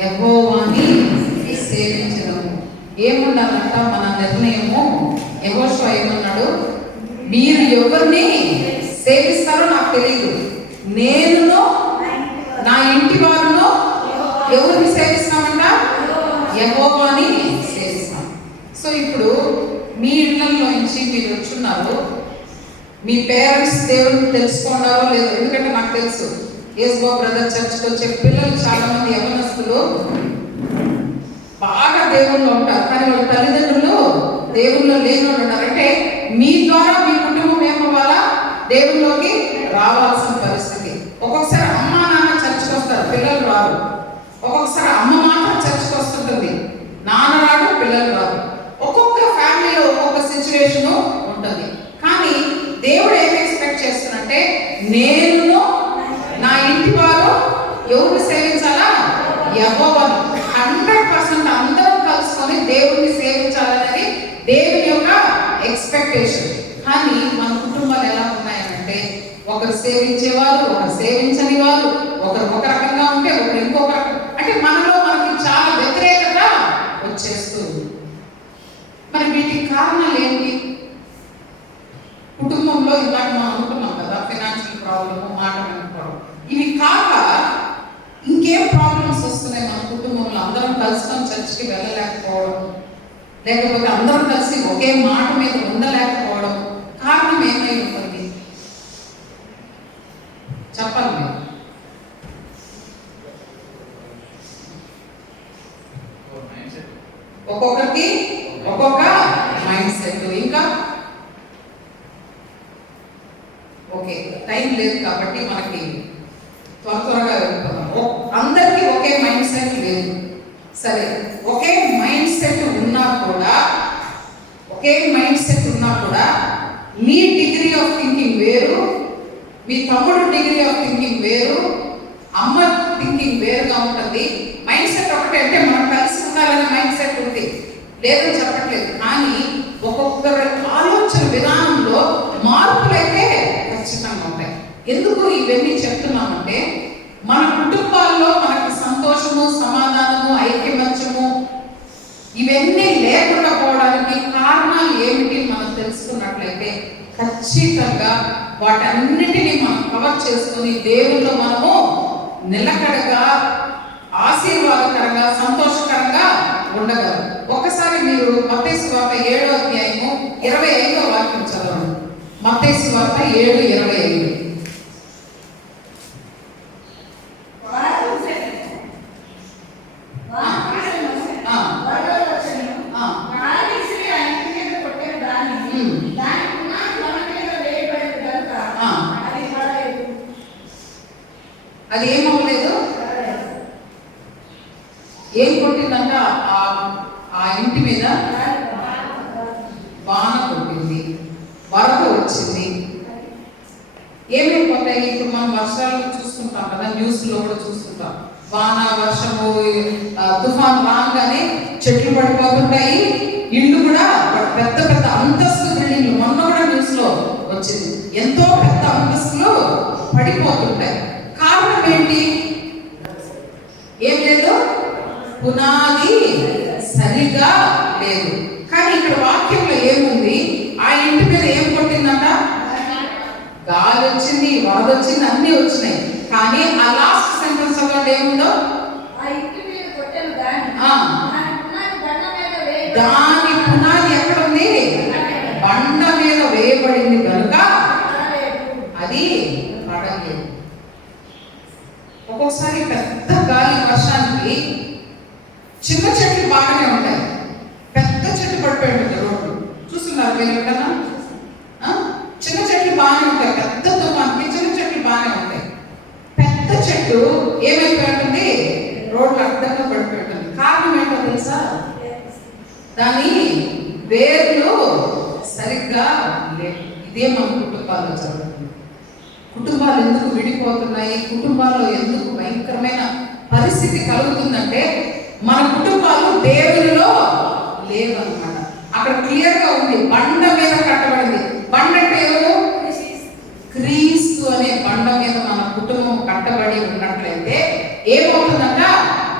యెహోవాని సేవించడము. ఏముండాలంట మన నిర్ణయము? యెహోషువ ఏమన్నాడు? మీరు ఎవరిని సేవిస్తారో నాకు తెలియదు, నేను నా ఇంటి వారును ఎవరిని సేవిస్తామంట? యెహోవాని సేవిస్తాం. సో ఇప్పుడు మీ ఇళ్లలో నుంచి మీరు వచ్చున్నారు, మీ పేరెంట్స్ దేవుడిని తెలుసుకున్నారో లేదో. ఎందుకంటే నాకు తెలుసు యేసుబా బ్రదర్ చర్చ్కి వచ్చే పిల్లలు చాలా మంది యవనస్తులు బాగా దేవుళ్ళు ఉంటారు, కానీ వాళ్ళ తల్లిదండ్రులు దేవుళ్ళు లేని వాళ్ళు ఉన్నారు. అంటే మీ ద్వారా మీ కుటుంబం ఏమవ్వాలా? దేవుళ్ళలోకి రావాల్సిన పరిస్థితి. ఒక్కొక్కసారి అమ్మ నాన్న చర్చ్కి వస్తారు, పిల్లలు రారు. ఒక్కొక్కసారి అమ్మ మాత్రం చర్చ్కి వస్తుంటుంది, నాన్న రాడు, పిల్లలు రారు. ఒక్కొక్క ఫ్యామిలీలో ఒక్కొక్క సిచ్యువేషన్ ఉంటుంది. కానీ దేవుడు ఏం ఎక్స్పెక్ట్ చేస్తున్నంటే, నేను నా ఇంటి వారు ఎవరిని సేవించాలా? యెహోవాను. 100% అందరం కలుసుకొని దేవుడిని సేవించాలనేది దేవుని యొక్క ఎక్స్పెక్టేషన్. కానీ మన కుటుంబాలు ఎలా ఉన్నాయంటే, ఒకరు సేవించేవారు, ఒకరు సేవించని వారు, ఒకరు ఒక రకంగా ఉంటే ఒకరు ఇంకొక రకం. అంటే మనలో మనకి చాలా వ్యతిరేకత వచ్చేస్తుంది. మరి వీటికి కారణాలు ఏంటి? కుటుంబంలో ఇలాంటి మనం అనుకున్నాం కదా, ఫైనాన్షియల్ ప్రాబ్లము, మాట వినకపోవడం. ఇవి కాక ఇంకేం ప్రాబ్లమ్స్ వస్తున్నాయి మన కుటుంబంలో? అందరం కలుసుకొని చర్చికి వెళ్ళలేకపోవడం, లేకపోతే అందరం కలిసి ఒకే మాట మీద ఉండలేకపోవడం. కారణం ఏమై ఉంటుంది చెప్పాలి మీరు? ఒక్కొక్కరికి ఒక్కొక్క మైండ్ సెట్. ఇంకా ఓకే, టైం లేదు కాబట్టి మనకి త్వరగా వెళ్ళిపోతాం. అందరికీ ఒకే మైండ్ సెట్ లేదు. సరే, ఒకే మైండ్ సెట్ ఉన్నా కూడా మీ డిగ్రీ ఆఫ్ థింకింగ్ వేరు, మీ తమ్ముడు డిగ్రీ ఆఫ్ థింకింగ్ వేరు, అమ్మ థింకింగ్ వేరుగా ఉంటుంది. మైండ్ సెట్ ఒకటే అంటే మనం కలిసి ఉండాలనే మైండ్ సెట్ ఉంది, లేదని చెప్పట్లేదు. కానీ ఒక్కొక్కరి ఆలోచన విధానంలో మార్పులైతే ఖచ్చితంగా ఉంటాయి. ఎందుకు ఇవన్నీ చెప్తున్నామంటే, మన కుటుంబాల్లో మనకి సంతోషము, సమాధానము, ఐక్యమత్యము ఇవన్నీ లేకుండా పోవడానికి కారణాలు ఏమిటి మనం తెలుసుకున్నట్లయితే, ఖచ్చితంగా వాటన్నిటినీ మనం కవర్ చేసుకుని దేవుల్లో మనము నిలకడగా, ఆశీర్వాదకరంగా, సంతోషకరంగా ఉండగలం. ఒక్కసారి మీరు మత్తయి సువార్త 7వ అధ్యాయము 25వ వాక్యం చదవండి. మత్తయి సువార్త 7:25. అది ఏమవ్వలేదు, ఏం కొట్టిందంట? ఆ ఇంటి మీద వాన కొట్టింది, వరద వచ్చింది. ఏమేమి కొట్టాయి? ఇప్పుడు మనం వర్షాలు చూస్తుంటాం కదా, న్యూస్లో కూడా చూస్తుంటాం. వాన, వర్షము, తుఫాన్ రాగానే చెట్లు పడిపోతుంటాయి, ఇళ్ళు కూడా పెద్ద పెద్ద అంతస్తు బిల్డింగ్లు, మొన్న కూడా న్యూస్లో వచ్చింది, ఎంతో పెద్ద అంతస్తులు పడిపోతుంటాయి. కారణం ఏంటి? ఏం లేదు, పునాది సరిగా లేదు. కానీ ఇక్కడ వాక్యంలో ఏముంది? ఆ ఇంటి మీద ఏం కొట్టిందంట? గాలి వచ్చింది, వరద వచ్చింది, అన్ని వచ్చినాయి. కానీ ఆ లాస్ట్ సెంటెన్స్ చదవండి, ఏముందో? దాని పునాది ఎక్కడ ఉంది? బండ మీద వేయబడింది కనుక అది పడలేదు. ఒక్కొక్కసారి పెద్ద గాలి వర్షానికి చిన్న చెట్లు బాగానే ఉంటాయి, పెద్ద చెట్టు పడిపోయి ఉంటుంది రోడ్డు. చూస్తున్నారు మీరు ఎక్కడన్నా? చిన్న చెట్లు బాగానే ఉంటాయి, పెద్ద తుఫాన్కి చిన్న చెట్లు బాగానే ఉంటాయి. పెద్ద చెట్టు ఏమైపోయి ఉంటుంది? రోడ్లు అడ్డంగా పడిపోయి ఉంటుంది. కారణం ఏంటో తెలుసా? దాని వేర్లు సరిగ్గా లేవు. ఇదే మన కుటుంబాల్లో జరుగుతుంది. కుటుంబాలు ఎందుకు విడిపోతున్నాయి? కుటుంబాల్లో ఎందుకు భయంకరమైన పరిస్థితి కలుగుతుందంటే, మన కుటుంబాలు దేవునిలో లేవన్నమాట. అక్కడ క్లియర్గా ఉంది, బండ మీద కట్టబడింది. బండ అంటే ఎవరు? క్రీస్తు అనే బండ మీద మన కుటుంబం కట్టబడి ఉన్నట్లయితే ఏమవుతుందంట,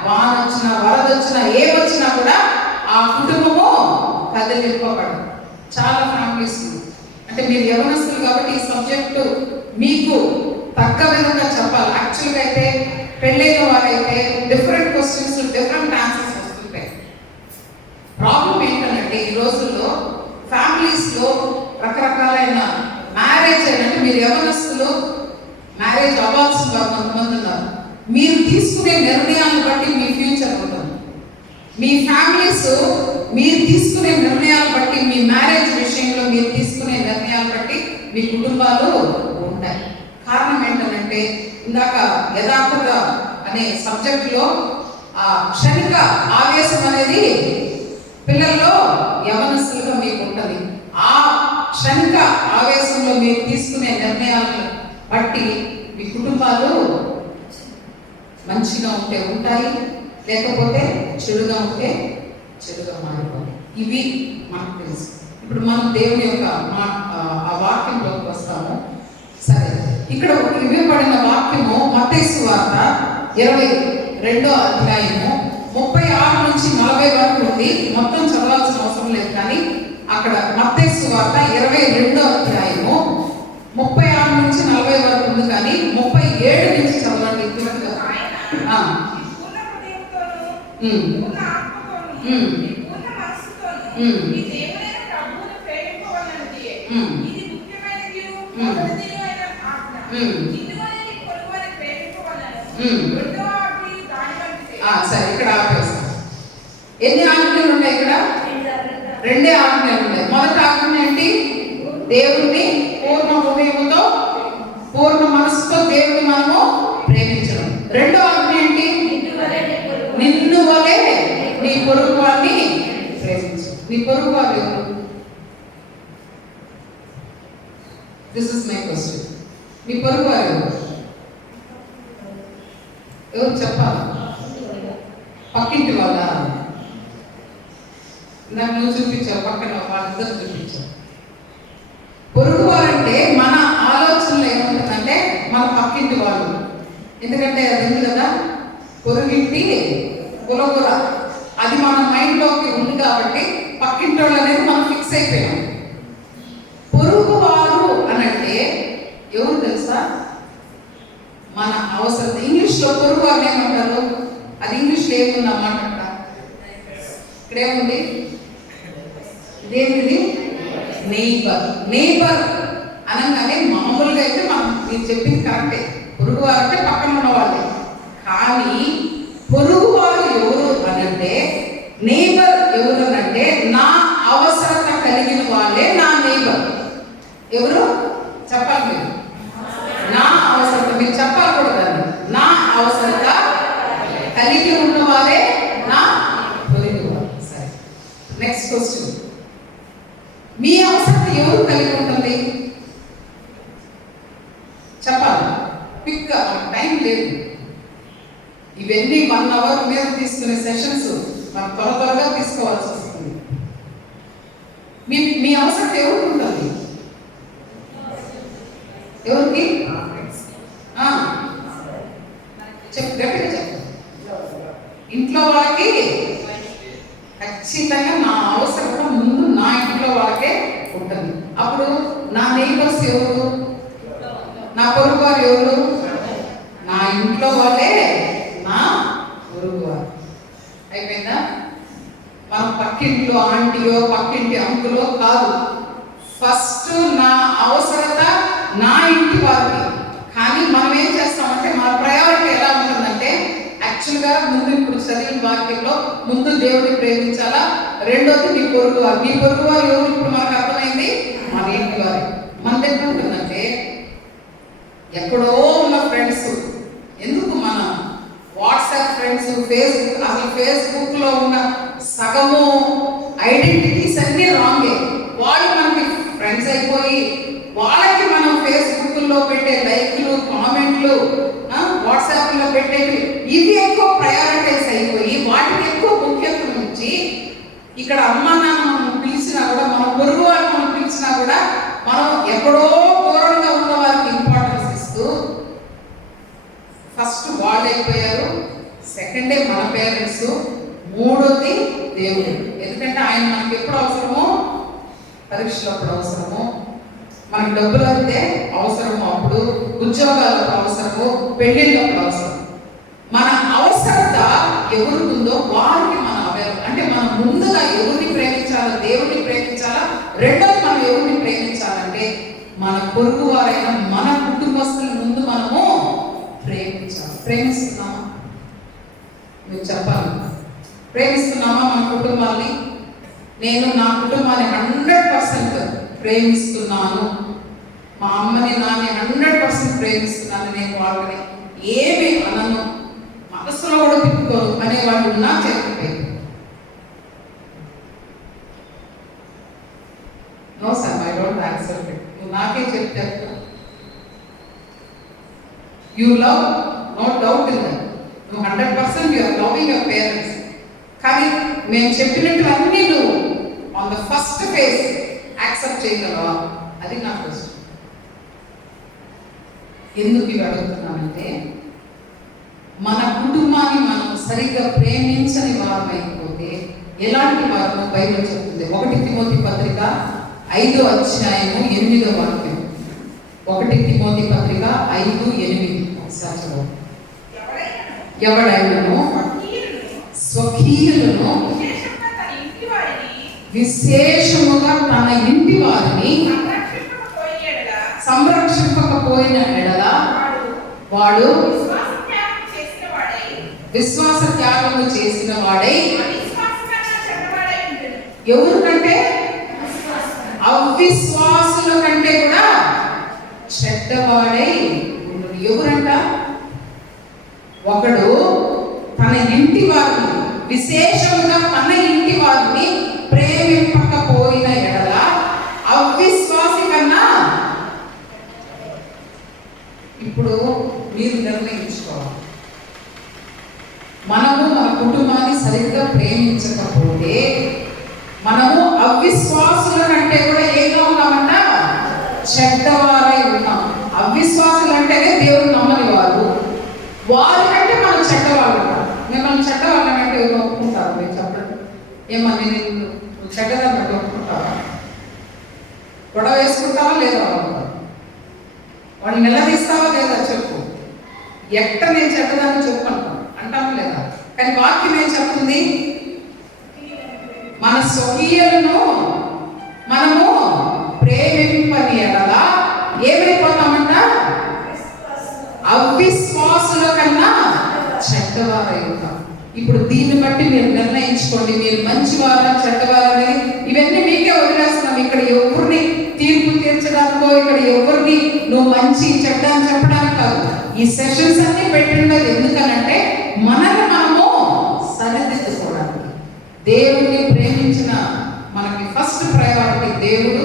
వాన వచ్చినా వరద వచ్చినా ఏమొచ్చినా కూడా ఆ కుటుంబము కదిలింపబడదు. చాలా ఫ్యామిలీస్ అంటే మీరు యవనస్తులు కాబట్టి ఈ సబ్జెక్టు మీకు తగ్గ విధంగా చెప్పాలి. యాక్చువల్గా అయితే పెళ్ళైన వారైతే డిఫరెంట్ క్వశ్చన్స్ డిఫరెంట్ ఆన్సర్స్ వస్తుంటాయి. ప్రాబ్లం ఏంటంటే ఈ రోజుల్లో ఫ్యామిలీస్లో రకరకాలైన మ్యారేజ్ అయినట్టు మీరు యవనస్తులు మ్యారేజ్ అవ్వాల్సిన కొంతమంది ఉన్నారు. మీరు తీసుకునే నిర్ణయాలను బట్టి మీ ఫ్యూచర్ ఉంటుంది. మీ ఫ్యామిలీస్ మీరు తీసుకునే నిర్ణయాలు బట్టి, మీ మ్యారేజ్ విషయంలో మీరు తీసుకునే నిర్ణయాలు బట్టి మీ కుటుంబాలు ఉంటాయి. కారణం ఏంటంటే ఇందాక యథార్థత అనే సబ్జెక్టులో ఆ క్షణిక ఆవేశం అనేది పిల్లల్లో యవనస్తులుగా మీకు ఉంటుంది. ఆ క్షణిక ఆవేశంలో మీరు తీసుకునే నిర్ణయాలను బట్టి మీ కుటుంబాలు మంచిగా ఉంటే ఉంటాయి, లేకపోతే చెడుగా ఉంటే చెడుగా మారిపోతాయి. ఇవి మనకు తెలుసు. ఇప్పుడు మనం దేవుని యొక్క ఆ వాక్యంలోకి వస్తాము. సరే, ఇక్కడ ఇవ్వబడిన వాక్యము మత్తయి సువార్త 22వ అధ్యాయము 36 నుంచి 40 వరకు ఉంది. మొత్తం చదవాల్సిన అవసరం లేదు, కానీ అక్కడ మత్తయి సువార్త 22వ అధ్యాయము 36 నుంచి 40 వరకు ఉంది, కానీ 37 నుంచి చదవండి. సరే, ఇక్కడ ఆపేస్తాం. ఎన్ని ఆజ్ఞలు ఉన్నాయి ఇక్కడ? 2 ఆజ్ఞలు ఉన్నాయి. మొదటి ఆజ్ఞ ఏంటి? దేవుణ్ణి పూర్ణ హృదయంతో పూర్ణ మనసుతో దేవుని మనము ప్రేమించడం. రెండో ఆజ్ఞ ఏంటి? నిన్ను వలె నీ పొరుగు వారిని ప్రేమించు. నీ పొరుగు వారు ఎవరు? This is my question. నీ పొరుగు వారు ఎవరు చెప్పాలి? పక్కింటి వాళ్ళ? నాకు నువ్వు చూపించావు, పక్కన వాళ్ళిద్దరు చూపించావు. పొరుగు వారంటే మన ఆలోచనలో ఏముంటుందంటే మన పక్కింటి వాళ్ళు. ఎందుకంటే అది ఉంది కదా, పొరుగింటి కులగుర, అది మన మైండ్లోకి ఉంది కాబట్టి పక్కింటి వాళ్ళు అనేది మనం ఫిక్స్ అయిపోయాం. పొరుగు వారు అనంటే ఎవరు తెలుసా? మన అవసరం. ఇంగ్లీష్లో పొరుగు వారు ఏమంటారు? అది ఇంగ్లీష్లో ఏముంది అన్నమాట. ఇక్కడేముంది? ఇదేమిది? నెయిబర్. నెయిబర్ అనగానే మామూలుగా అయితే మనం మీరు చెప్పింది కరెక్టే, పొరుగు వారు అంటే పక్కన ఉన్న వాళ్ళే. కానీ పొరుగు వారు ఎవరు అనంటే, నెయిబర్ ఎవరు అనంటే నా అవసరత కలిగిన వాళ్ళే నా నెయిబర్. ఎవరు చెప్పాలి మీరు? నా అవసరత మీరు చెప్పకూడదండి. నా అవసరత కలిగి ఉన్న వాళ్ళే నా పొరుగు వారు. సరే, నెక్స్ట్ క్వశ్చన్. మీ అవసరత ఎవరు కలిగి ఉంటుంది? చెప్పాలి. క్విక్గా, టైం లేదు. ఇవన్నీ 1 అవర్ మీద తీసుకునే సెషన్స్ మనం త్వరగా తీసుకోవాల్సి వస్తుంది. మీ అవసరం ఎవరికి ఉంటుంది? ఎవరికి? చెప్పు, గట్టిగా చెప్పు. ఇంట్లో వాళ్ళకి ఖచ్చితంగా నా అవసరం ముందు నా ఇంట్లో వాళ్ళకే ఉంటుంది. అప్పుడు నా నైబర్స్ ఎవరు? నా పొరుగు వారు ఎవరు? నా ఇంట్లో వాళ్ళే నా పొరుగు వారు. అయిపోయిందా? మన పక్కింట్లో ఆంటీయో పక్కింటి అంకులో కాదు. ఫస్ట్ నా అవసరత నా ఇంటి వారికి. కానీ మనం ఏం చేస్తామంటే మన ప్రయారిటీ ఎలా ఉంటుందంటే, యాక్చువల్గా ముందు ఇప్పుడు చదివిన వాక్యంలో ముందు దేవుడిని ప్రేమించాలా, రెండోది నీ పొరుగు వారు. నీ పొరుగు వారు ఎవరు? ఇప్పుడు మనకు అర్థమైంది, మన ఇంటి వారు. మనది ఎక్కడ ఉంటుందంటే, ఎక్కడో ఉన్న ఫ్రెండ్స్. ఎందుకు మన వాట్సాప్ ఫ్రెండ్స్, ఫేస్బుక్, అసలు ఫేస్బుక్లో ఉన్న సగము ఐడెంటిటీస్ అన్నీ రాంగే. వాళ్ళు మనకి ఫ్రెండ్స్ అయిపోయి వాళ్ళకి మనం ఫేస్బుక్లో పెట్టే లైక్లు, కామెంట్లు, వాట్సాప్లో పెట్టేవి ఇవి ఎక్కువ ప్రయారిటైజ్ అయిపోయి వాటికి ఎక్కువ ముఖ్యత్వం ఇచ్చి, ఇక్కడ అమ్మ నాన్న మనం పిలిచినా కూడా, మన పొరుగు వారు మనం పిలిచినా కూడా మనం ఎక్కడో దూరంగా ఉన్న వారికి ఇంపార్టెన్స్ ఇస్తూ ఫస్ట్ వాళ్ళు అయిపోయారు, సెకండే మన పేరెంట్స్, మూడోది దేవుడు. ఎందుకంటే ఆయన మనకి ఎప్పుడు అవసరమో, పరీక్షలప్పుడు అవసరము, మనకు డబ్బులు అయితే అవసరము, అప్పుడు ఉద్యోగాలకు అవసరము, పెళ్ళిళ్ళప్పుడు అవసరం. మన అవసరత ఎవరుందో వారికి మన అంటే మనం ముందుగా ఎవరిని ప్రేమించాలో, దేవుడిని ప్రేమించాలా. రెండోది మనం ఎవరిని ప్రేమించాలంటే మన పొరుగు వారైన మన కుటుంబస్తుల ముందు మనము ప్రేమించాలి. ప్రేమిస్తున్నామా? మీరు చెప్పాలి. ప్రేమిస్తున్నామా మన కుటుంబాన్ని? నేను నా కుటుంబాన్ని 100% ప్రేమిస్తున్నాను. మా అమ్మని నాన్ని 100% ప్రేమిస్తున్నాను. నేను వాళ్ళని ఏమి అనను, మనసులో కూడా తిప్పుకోరు అనేవాళ్ళు నా చెప్పిపోయి. No sir, I don't accept it. నువ్వు నాకే చెప్తా. You love, no doubt in that. నువ్వు 100% you are loving your parents. కానీ మేము చెప్పినట్టు అన్నీ నువ్వు on the first phase accept చేయగలవా? అది నా క్వశ్చన్. ఎందుకు ఇవి అడుగుతున్నానంటే, మన కుటుంబాన్ని మనం సరిగ్గా ప్రేమించని వారం అయిపోతే ఎలాంటి వారము బైబిల్ చెప్తుంది. 1 తిమోతి పత్రిక 5వ అధ్యాయము 8వ వాక్యం. 1 తిమోతి పత్రిక 5:8. ఒకసారి చదవండి. ఎవడైనను స్వకీయులను విశేషముగా తన ఇంటి వారిని సంరక్షింపకపోయిన ఎడల వాడు విశ్వాస త్యాగము చేసిన వాడై, ఎవరు కంటే? అవిశ్వాసుల కంటే కూడా చెడ్డవాడై ఉండడు. ఎవరంట? ఒకడు తన ఇంటి వారిని, విశేషంగా తన ఇంటి వారిని ప్రేమింపకపోయిన ఎడల అవిశ్వాసి కన్నా. ఇప్పుడు మీరు నిర్ణయించుకోవాలి. మనము మన కుటుంబాన్ని సరిగ్గా ప్రేమించకపోతే మనము అవిశ్వాసుల కంటే కూడా ఏగా ఉన్నామంట? చెడ్డవారై ఉన్నాం. అవిశ్వాసులు అంటేనే దేవుడు నమ్మని వారు, వారికంటే మనం చెడ్డవాళ్ళు. మిమ్మల్ని చెడ్డవాళ్ళనంటే ఎవరు ఒప్పుకుంటారు? మీరు చెప్పండి. ఏమని నేను చెడ్డదాన్ని ఒప్పుకుంటావా? గొడవ వేసుకుంటావా లేదా? వాళ్ళు నిలదీస్తావా లేదా? చెప్పు. ఎట్ట నేను చెడ్డదాన్ని చెప్పు అంటాము లేదా? కానీ వాక్యం ఏం చెప్తుంది? మన స్వకీయులను మనము ప్రేమింపని ఎడల ఏమైపోతామంట? అవిశ్వాసుల కన్నా చెడ్డవారై ఉంటాం. ఇప్పుడు దీన్ని బట్టి మీరు నిర్ణయించుకోండి, మీరు మంచివారా చెడ్డవారని. ఇవన్నీ మీకే వదిలేస్తున్నాం. ఇక్కడ ఎవరిని తీర్పు తీర్చడానికో, ఇక్కడ ఎవరిని నువ్వు మంచి చెడ్డ అని చెప్పడానికి కాదు. ఈ సెషన్స్ అన్ని పెట్టినది ఎందుకనంటే మనల్ని మనము సరిదిద్దుకోవడానికి. దేవుడిని ప్రేమించిన మనకి ఫస్ట్ ప్రయారిటీ దేవుడు,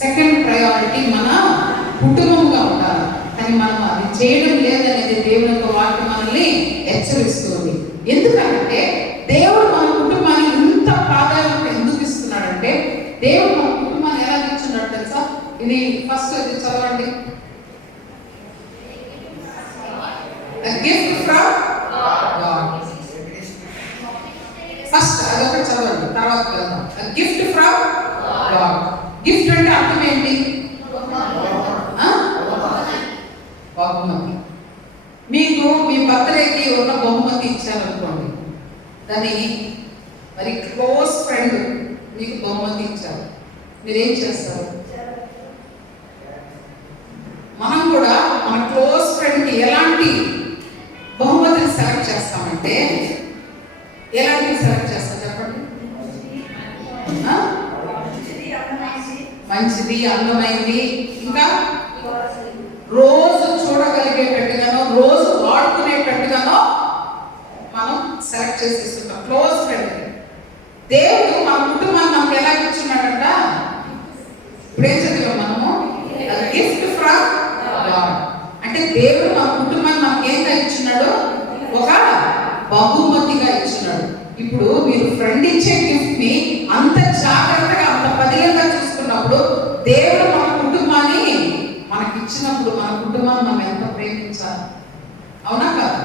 సెకండ్ ప్రయారిటీ మన కుటుంబంగా ఉండాలి. కానీ మనం అది చేయడం లేదనేది దేవుని యొక్క వాక్యం మనల్ని హెచ్చరిస్తుంది. ఎందుకంటే దేవుడు మన కుటుంబాన్ని ఇంత ప్రాధాన్యత ఎందుకు ఇస్తున్నాడంటే, దేవుడు మన కుటుంబాన్ని ఎలా ఇచ్చున్నాడు తెలుసా? ఇది ఫస్ట్ ఇది చదవండి. A gift from God. First అదొకటి చదవండి, తర్వాత వెళ్దాం. A gift from God. Gift అంటే అర్థం ఏంటి? బహుమతి. మీకు మీ బర్త్డేకి ఉన్న బహుమతి ఇచ్చారనుకోండి, దాన్ని మరి క్లోజ్ ఫ్రెండ్ మీకు బహుమతి ఇచ్చారు, మీరేం చేస్తారు? మనం కూడా మన క్లోజ్ ఫ్రెండ్కి ఎలాంటి బహుమతిని సెలెక్ట్ చేస్తామంటే, ఎలాంటివి సెలెక్ట్ చేస్తాం చెప్పండి? మంచిది, అందమైంది, ఇంకా రోజు చూడగలిగేటట్టుగానో రోజు వాడుకునేటట్టుగానో మనం సెలెక్ట్ చేసి ఇస్తుంటాం క్లోజ్ ఫ్రెండ్. దేవుడు మన కుటుంబాన్ని మనకు ఎలా ఇచ్చున్నాడంట? ఇప్పుడేం చదివాం మనము? Gift from God. అంటే దేవుడు మన కుటుంబాన్ని మనకి ఏంగా ఇచ్చున్నాడు? ఒక బహుమతిగా ఇచ్చున్నాడు. ఇప్పుడు మీరు ఫ్రెండ్ ఇచ్చే గిఫ్ట్ ని అంత జాగ్రత్తగా, అంత పదిలంగా చూసుకున్నప్పుడు దేవుడు మన కుటుంబాన్ని మనకి ఇచ్చినప్పుడు మన కుటుంబాన్ని మనం ఎంత ప్రేమించాలి? అవునా కాదు?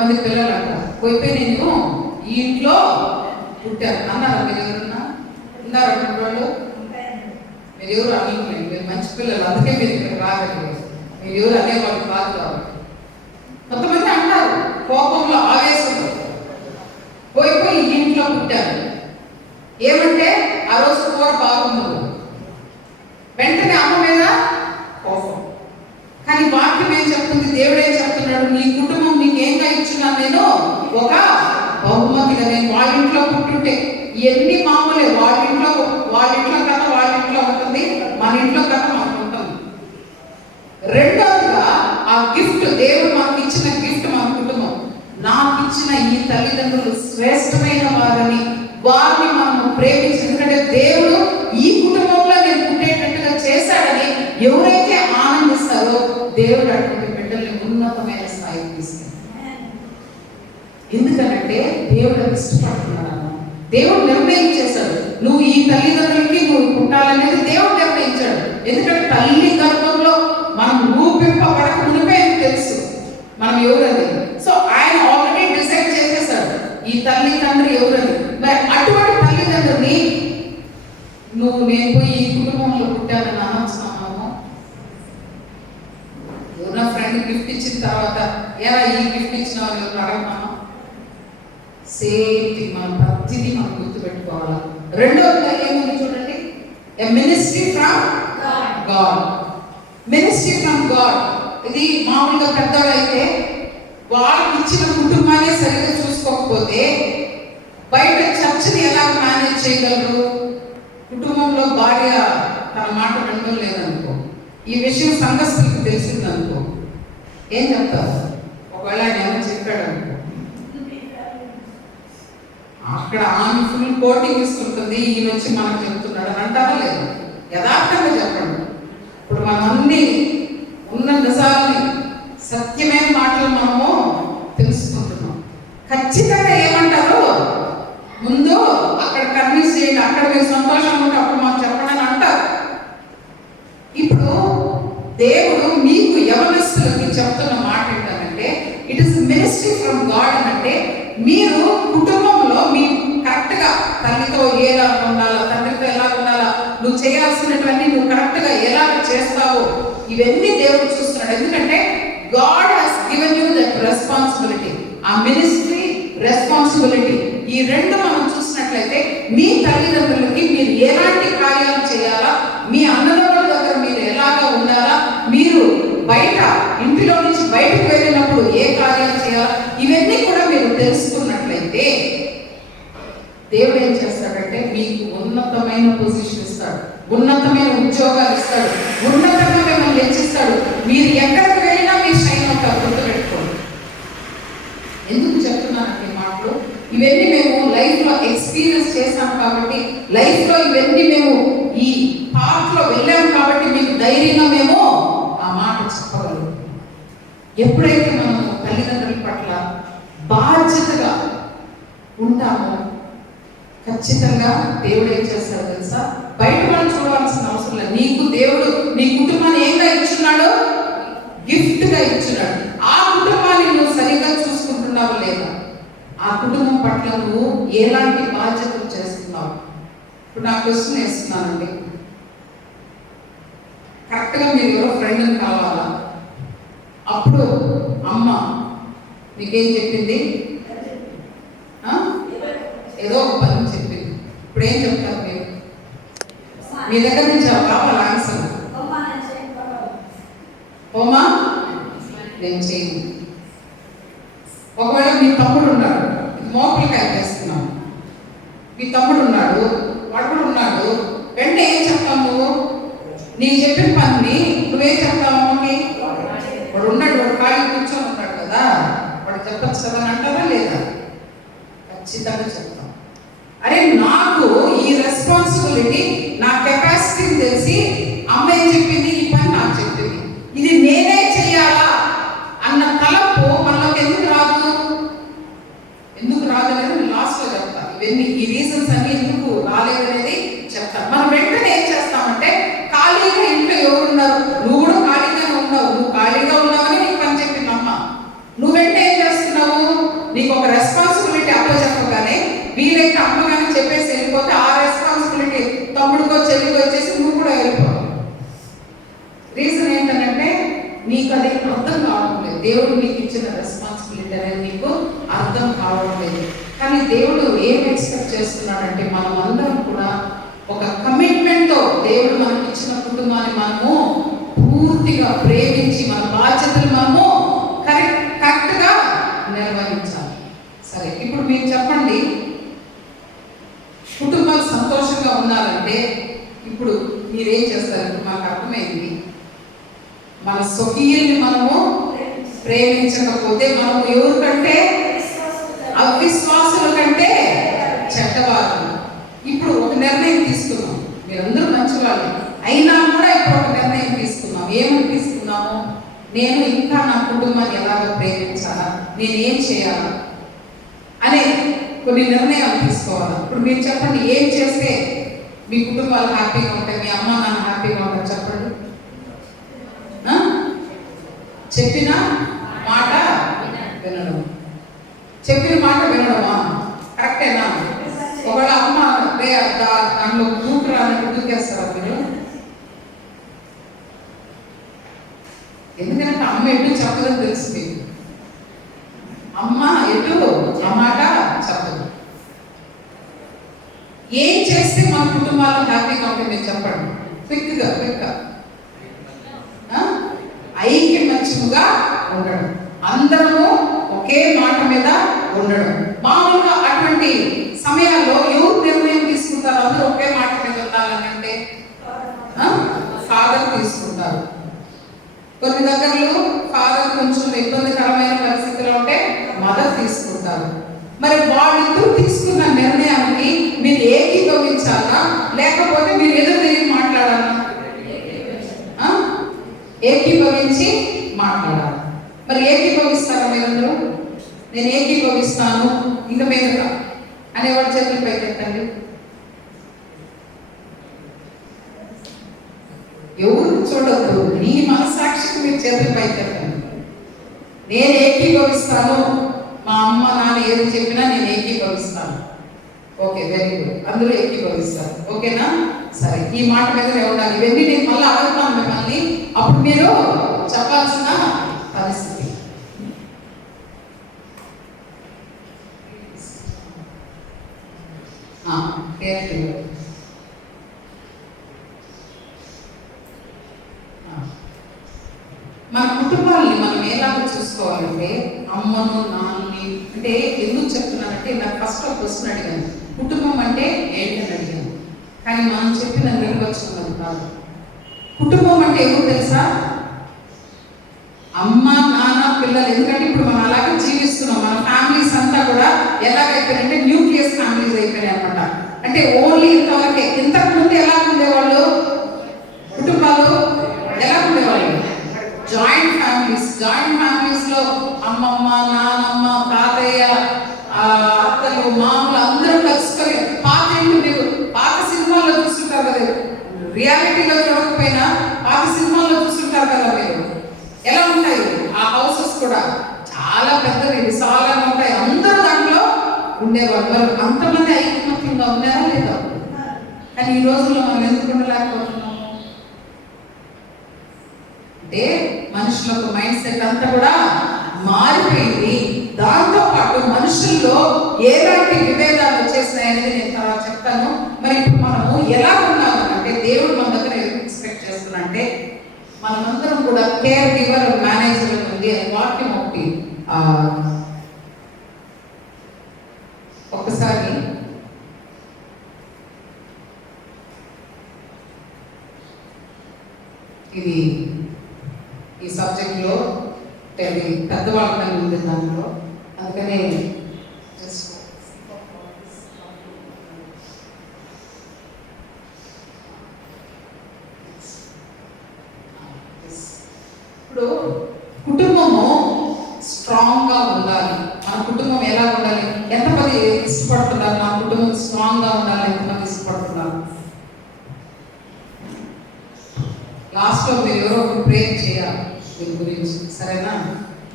కొంతమంది పిల్లలు అంటారు, పోయిపోయి నేను ఈ ఇంట్లో పుట్టాను అన్నారు. మీరు ఎవరన్నా ఉన్నారంటే వాళ్ళు? మీరు ఎవరు అనలేదు, మీరు మంచి పిల్లలు, అందుకే మీరు ఇక్కడ రాగలిగారు. మీరు ఎవరు అనేవాళ్ళు కాదు కాబట్టి. కొంతమంది అంటారు కోపంలో, ఆవేశంలో, పోయిపోయి ఈ ఇంట్లో పుట్టాను. ఏమంటే ఆ రోజు కూర బాగుండదు, వెంటనే అమ్మ మీద కోపం. కానీ వాక్యం ఏం చెప్తుంది, దేవుడు ఏం చెప్తున్నాడు, నీ కుటుంబం నీకేంగా ఇచ్చున్నాను నేను, ఒక బహుమతిగా. నేను వాళ్ళ ఇంట్లో పుట్టుంటే ఎన్ని మామూలే, వాళ్ళ ఇంట్లో కథ వాళ్ళ ఇంట్లో ఉంటుంది, మన ఇంట్లో కథ మనకు ఉంటుంది. రెండవదిగా ఆ గిఫ్ట్, దేవుడు మనకి ఇచ్చిన గిఫ్ట్ మన కుటుంబం. నాకు ఇచ్చిన ఈ తల్లిదండ్రులు శ్రేష్టమైన వారిని, వారిని మనము ప్రేమించి, ఎందుకంటే దేవుడు ఈ కుటుంబంలో నేను పుట్టేటట్టుగా చేశాడని ఎవరైతే ఆనందిస్తారో దేవుడు అటువంటి బిడ్డల్ని ఉన్నతమైన స్థాయికి తీసుకెళ్తాడు. ఎందుకంటే దేవుడు ఇష్టపడుతున్నాడు. దేవుడు నిర్ణయించేశాడు, నువ్వు ఈ తల్లిదండ్రులకి నువ్వు పుట్టాలనేది దేవుడు నిర్ణయించాడు. ఎందుకంటే తల్లి గర్భంలో మనం రూపింపబడక మునిపే తెలుసు మనం ఎవరది. సో ఆయన ఆల్రెడీ డిసైడ్ చేసేసాడు ఈ తల్లి తండ్రి ఎవరని. మరి అటువంటి తల్లిదండ్రుని నువ్వు నేను పోయి ఈ కుటుంబంలో పుట్టానని అనవసరమా? ఎవరైనా ఫ్రెండ్ గిఫ్ట్ ఇచ్చిన తర్వాత ఎలా ఈ గిఫ్ట్ ఇచ్చిన వాళ్ళు ఎవరు అడగమా? సేమ్ మనం ప్రతిదీ మనం గుర్తుపెట్టుకోవాలి. రెండోది ఏముంది చూడండి, a ministry from God. Ministry from God. ఇది మామూలుగా పెద్దవాళ్ళైతే వాళ్ళకి ఇచ్చిన కుటుంబాన్ని సరిగ్గా చూసుకోకపోతే బయట చర్చని ఎలా మేనేజ్ చేయగలరు? కుటుంబంలో భార్య తన మాట వినడం లేదనుకో, ఈ విషయం సంఘస్థులకు తెలిసిందనుకో, ఏం చెప్తారు? ఒకవేళ ఆయన ఏమైనా చెప్పాడు అనుకో, అక్కడ ఆమె ఫుల్ కోటింగ్ ఇస్తుంటుంది, ఈయన వచ్చి మనకు చెప్తున్నాడు అని అంటారా లేదు? యథార్థంగా చెప్పండి. ఇప్పుడు మనం అన్ని ఉన్న నిజాలని, సత్యమైన మాటలు మనము తెలుసుకుంటున్నాం. ఖచ్చితంగా ఏమంటారు, ముందు అక్కడ కన్విన్స్ చేయండి, అక్కడ మీరు సంతోషంగా ఉంటే అప్పుడు మాకు చెప్పండి అని అంటారు. ఇప్పుడు దేవుడు మీకు యవనస్తులకి చెప్తున్న మాట ఏంటంటే, it is ministry from God అంటే, మీరు కుటుంబంలో మీ కరెక్ట్గా తల్లితో ఎలా ఉండాలా, తండ్రితో ఎలా ఉండాలా, నువ్వు చేయాల్సినటువంటి నువ్వు కరెక్ట్గా ఎలా చేస్తావో ఇవన్నీ దేవుడు చూస్తున్నాడు. ఎందుకంటే God has given you that responsibility. ఆ మినిస్ట్రీ, రెస్పాన్సిబిలిటీ, ఈ రెండు మనం చూసినట్లయితే మీ తల్లిదండ్రులకి మీరు ఎలాంటి కార్యాలు చేయాలా, మీ అన్నదమ్ముల దగ్గర మీరు ఎలాగా ఉండాలా, మీరు బయట ఇంటిలో నుంచి బయటకు వెళ్ళినప్పుడు ఏ కార్యాలు చేయాలా, ఇవన్నీ కూడా మీరు తెలుసుకున్నట్లయితే దేవుడు ఏం చేస్తాడంటే మీకు ఉన్నతమైన పొజిషన్ ఇస్తాడు, ఉన్నతమైన ఉద్యోగాలు ఇస్తాడు, ఉన్నతంగా మిమ్మల్ని హెచ్చిస్తాడు. మీరు ఎక్కడికి వెళ్ళినా మీ షైన్ అవుతారు. గుర్తుపెట్టుకోండి. ఎందుకు చెప్తున్నానంటే మాటలు ఇవన్నీ మేము లైఫ్లో ఎక్స్పీరియన్స్ చేసాం కాబట్టి, లైఫ్లో ఇవన్నీ మేము ఈ పార్ట్లో వెళ్ళాం కాబట్టి మీకు ధైర్యంగా మేము ఆ మాట చెప్పగలం. ఎప్పుడైతే మనం తల్లిదండ్రుల పట్ల బాధ్యతగా ఉంటామో ఖచ్చితంగా దేవుడు ఏం చేస్తాడు తెలుసా? బయట వాళ్ళు చూడాల్సిన అవసరం లేదు. నీకు దేవుడు నీ కుటుంబాన్ని ఏంగా ఇచ్చున్నాడు? గిఫ్ట్గా ఇచ్చున్నాడు. ఆ కుటుంబాన్ని నువ్వు సరిగ్గా చూసుకుంటున్నావు లేదా? ఆ కుటుంబం పట్ల నువ్వు ఎలాంటి బాధ్యతలు చేస్తున్నావు? ఇప్పుడు నా క్వశ్చన్ వేస్తున్నానండి, కరెక్ట్గా మీరు ఎవరో ఫ్రెండ్ని కావాలా, అప్పుడు అమ్మ మీకేం చెప్పింది? ఏదో ఒక పని చెప్పింది. ఇప్పుడు ఏం చెప్తారు మీరు? మీ దగ్గర నుంచి కావాలి ఆన్సర్. ఓమా నేను చేయను. ఒకవేళ మీ తమ్ముడు ఉన్నాడు, మోపలకాయ చేస్తున్నావు, మీ తమ్ముడు ఉన్నాడు, వాడు కూడా ఉన్నాడు, వెంటనే ఏం చెప్తావు నువ్వు? నీకు చెప్పిన పని నువ్వేం చెప్తావు అమ్మకి? వాడు ఉన్నాడు, వాడు ఖాళీ కూర్చొని ఉన్నాడు కదా, వాడు చెప్పచ్చు కదా అని అంటారా లేదా? ఖచ్చితంగా చెప్తాం. అరే నాకు ఈ రెస్పాన్సిబిలిటీ, నా కెపాసిటీని తెలిసి అమ్మ ఏం చెప్పింది, ఈ పని నాకు చెప్పింది, ఇది నేనే చెయ్యాలా అన్న తలపు మనలోకి ఎందుకు రాదు? ఎందుకు రాదనేది నేను లాస్ట్లో చెప్తాను. ఇవన్నీ ఈ రీజన్స్ అన్ని ఎందుకు రాలేదనేది చెప్తాను. మనం వెంటనే ఏం చేస్తామంటే, ఖాళీగా ఇంట్లో ఎవరున్నారు, నువ్వు కూడా ఖాళీగానే ఉన్నావు, నువ్వు ఖాళీగా ఉన్నావని నీకు పని చెప్పింది అమ్మ, నువ్వు వెంటనే ఏం చేస్తున్నావు? అమ్మ కానీ చెప్పేసి వెళ్ళిపోతే ఆ రెస్పాన్సిబిలిటీ తమ్ముడికో చెల్లికో వచ్చేసి నువ్వు కూడా వెళ్ళిపోవాలి. రీజన్ ఏంటంటే నీకు అది అర్థం కావడం లేదు. దేవుడు నీకు ఇచ్చిన రెస్పాన్సిబిలిటీ అనేది నీకు అర్థం కావడం లేదు. కానీ దేవుడు ఏం ఎక్స్పెక్ట్ చేస్తున్నాడంటే మనం అందరం కూడా ఒక కమిట్మెంట్తో దేవుడు మనకి ఇచ్చిన కుటుంబాన్ని మనము పూర్తిగా ప్రేమించి మన బాధ్యతలు మనము కరెక్ట్గా నిర్వహించాలి. సరే, ఇప్పుడు మీరు చెప్పండి, కుటుంబాలు సంతోషంగా ఉండాలంటే ఇప్పుడు మీరేం చేస్తారు? ఇప్పుడు మాకు అర్థమైంది, మన స్వకీయుల్ని మనము ప్రేమించకపోతే మనము ఎవరి కంటే, అవిశ్వాసుల కంటే చెడ్డవారు. ఇప్పుడు ఒక నిర్ణయం తీసుకున్నాం, మీరందరూ మంచివాళ్ళు అయినా కూడా ఇప్పుడు ఒక నిర్ణయం తీసుకున్నాం. ఏమని తీసుకున్నాము? నేను ఇంకా నా కుటుంబాన్ని ఎలాగ ప్రేమించాలా, నేనేం చేయాలా అనే కొన్ని నిర్ణయాలు తీసుకోవాలి. ఇప్పుడు మీరు చెప్పండి, ఏం చేస్తే మీ కుటుంబాలు హ్యాపీగా ఉంటాయి, మీ అమ్మ నాన్న హ్యాపీగా ఉంటారు? చెప్పండి. చెప్పిన మాట వినడం. చెప్పిన మాట వినడమా? కరెక్టేనా? ఒకవేళ అమ్మ దాంట్లో దూకురాలని దూకేస్తారా మీరు? ఎందుకంటే అమ్మ ఎటు చెప్పదని తెలిసింది. అమ్మ ఎటు ఆ మాట చెప్పదు. ఏం చేస్తే మన కుటుంబాలు హ్యాపీగా ఉంటాయి మీరు చెప్పండి. క్విక్గా ఐక్యమత్యముగా ఉండడం, అందరము ఒకే మాట మీద ఉండడం. మామూలుగా అటువంటి సమయాల్లో ఎవరు నిర్ణయం తీసుకుంటారు? అందరూ ఒకే మాట మీద ఉండాలంటే ఫాదర్ తీసుకుంటారు. కొన్ని దగ్గరలో ఫాదర్ కొంచెం ఇబ్బందికరమైన పరిస్థితిలో ఉంటే మదర్ తీసుకుంటారు. మరి వాళ్ళిద్దరూ తీసుకున్న నిర్ణయానికి మీరు ఏకీభవించాలా, లేకపోతే మీరు ఎదురు తిరిగి మాట్లాడాలా? ఏకీభవించి మాట్లాడాలి. మరి ఏకీభవిస్తారా మీరందరూ? నేను ఏకీభవిస్తాను ఇంక మీదట అనేవాడు చేతులు పైకెత్తండి. ఎవరు చూడద్దు, నీ మనసాక్షికి మీరు చేతులు పైకెత్తండి. నేను ఏకీభవిస్తాను, మా అమ్మ నాన్న ఏది చెప్పినా నేను ఏకీభవిస్తాను. ఓకే, వెరీ గుడ్, అందరూ ఏకీభవిస్తారు. ఓకేనా? సరే, ఈ మాట మీద ఉండాలి. ఇవన్నీ నేను మళ్ళీ అడుగుతాను మిమ్మల్ని, అప్పుడు మీరు చెప్పాల్సిన పరిస్థితి. మన కుటుంబాన్ని మనం ఎలాగో చూసుకోవాలంటే, అమ్మను నాన్నని అంటే ఎందుకు చెప్తున్నానంటే, నాకు ఫస్ట్ ఒక క్వశ్చన్ అడిగాను, కుటుంబం అంటే ఏంటని అడిగాను. కానీ మనం చెప్పిన నిర్వచనం కాదు. కుటుంబం అంటే ఏమో తెలుసా? అమ్మ నాన్న పిల్లలు. ఎందుకంటే ఇప్పుడు మనం అలాగే జీవిస్తున్నాం. మన ఫ్యామిలీస్ అంతా కూడా ఎలాగైపోయారంటే న్యూక్లియస్ ఫ్యామిలీస్ అయిపోయినాయి అనమాట. అంటే ఓన్లీ ఇంతవరకే. ఇంతకు ముందు ఎలా ఉండేవాళ్ళు కుటుంబాలు? ఎలా ఉండేవాళ్ళు? Joint families. జాయింట్ ఫ్యామిలీస్ లో అమ్మమ్మ, నానమ్మ, తాతయ్య, అత్తలు, మామూలు అందరూ కలుసుకొని పాత ఇంటి, మీరు పాత సినిమాల్లో చూస్తుంటారు కదా, రియాలిటీలో చూడకపోయినా పాత సినిమాల్లో చూస్తుంటారు కదా మీరు. ఎలా ఉంటాయి ఆ హౌసెస్ కూడా? చాలా పెద్దవి, విశాలంగా ఉంటాయి. అందరూ దాంట్లో ఉండేవాళ్ళు. మరి అంతమంది ఐకమత్యంగా ఉన్నారా లేదా? కానీ ఈ రోజుల్లో మనం ఎందుకు ఉండలేకపోతున్నాము అంటే, మనుషులకు మైండ్ సెట్ అంతా కూడా మారిపోయింది. దాంతో పాటు మనుషుల్లో ఎలాంటి విభేదాలు వచ్చేసినాయనేది నేను తర్వాత చెప్తాను. మరి ఇప్పుడు మనము ఎలా ఉన్నాము అంటే, దేవుడు మన దగ్గర ఎక్స్పెక్ట్ చేస్తున్నా అంటే, మనమందరం కూడా కేర్ గివర్, మేనేజర్ ఉంది. వాటి ఒకటి ఒకసారి ఇది ఈ సబ్జెక్ట్లో పెద్దవాళ్ళని ఉంది దాంట్లో, అందుకనే ఇప్పుడు కుటుంబము స్ట్రాంగ్ గా ఉండాలి. మన కుటుంబం ఎలా ఉండాలి? ఎంతమంది ఇష్టపడుతున్నారు నా కుటుంబం స్ట్రాంగ్ గా ఉండాలి? ఎంతమంది ఇష్టపడుతున్నారు? లాస్ట్ లో మీరు ఎవరో ఒక ప్రేయర్ చేయాలి దీని గురించి, సరేనా?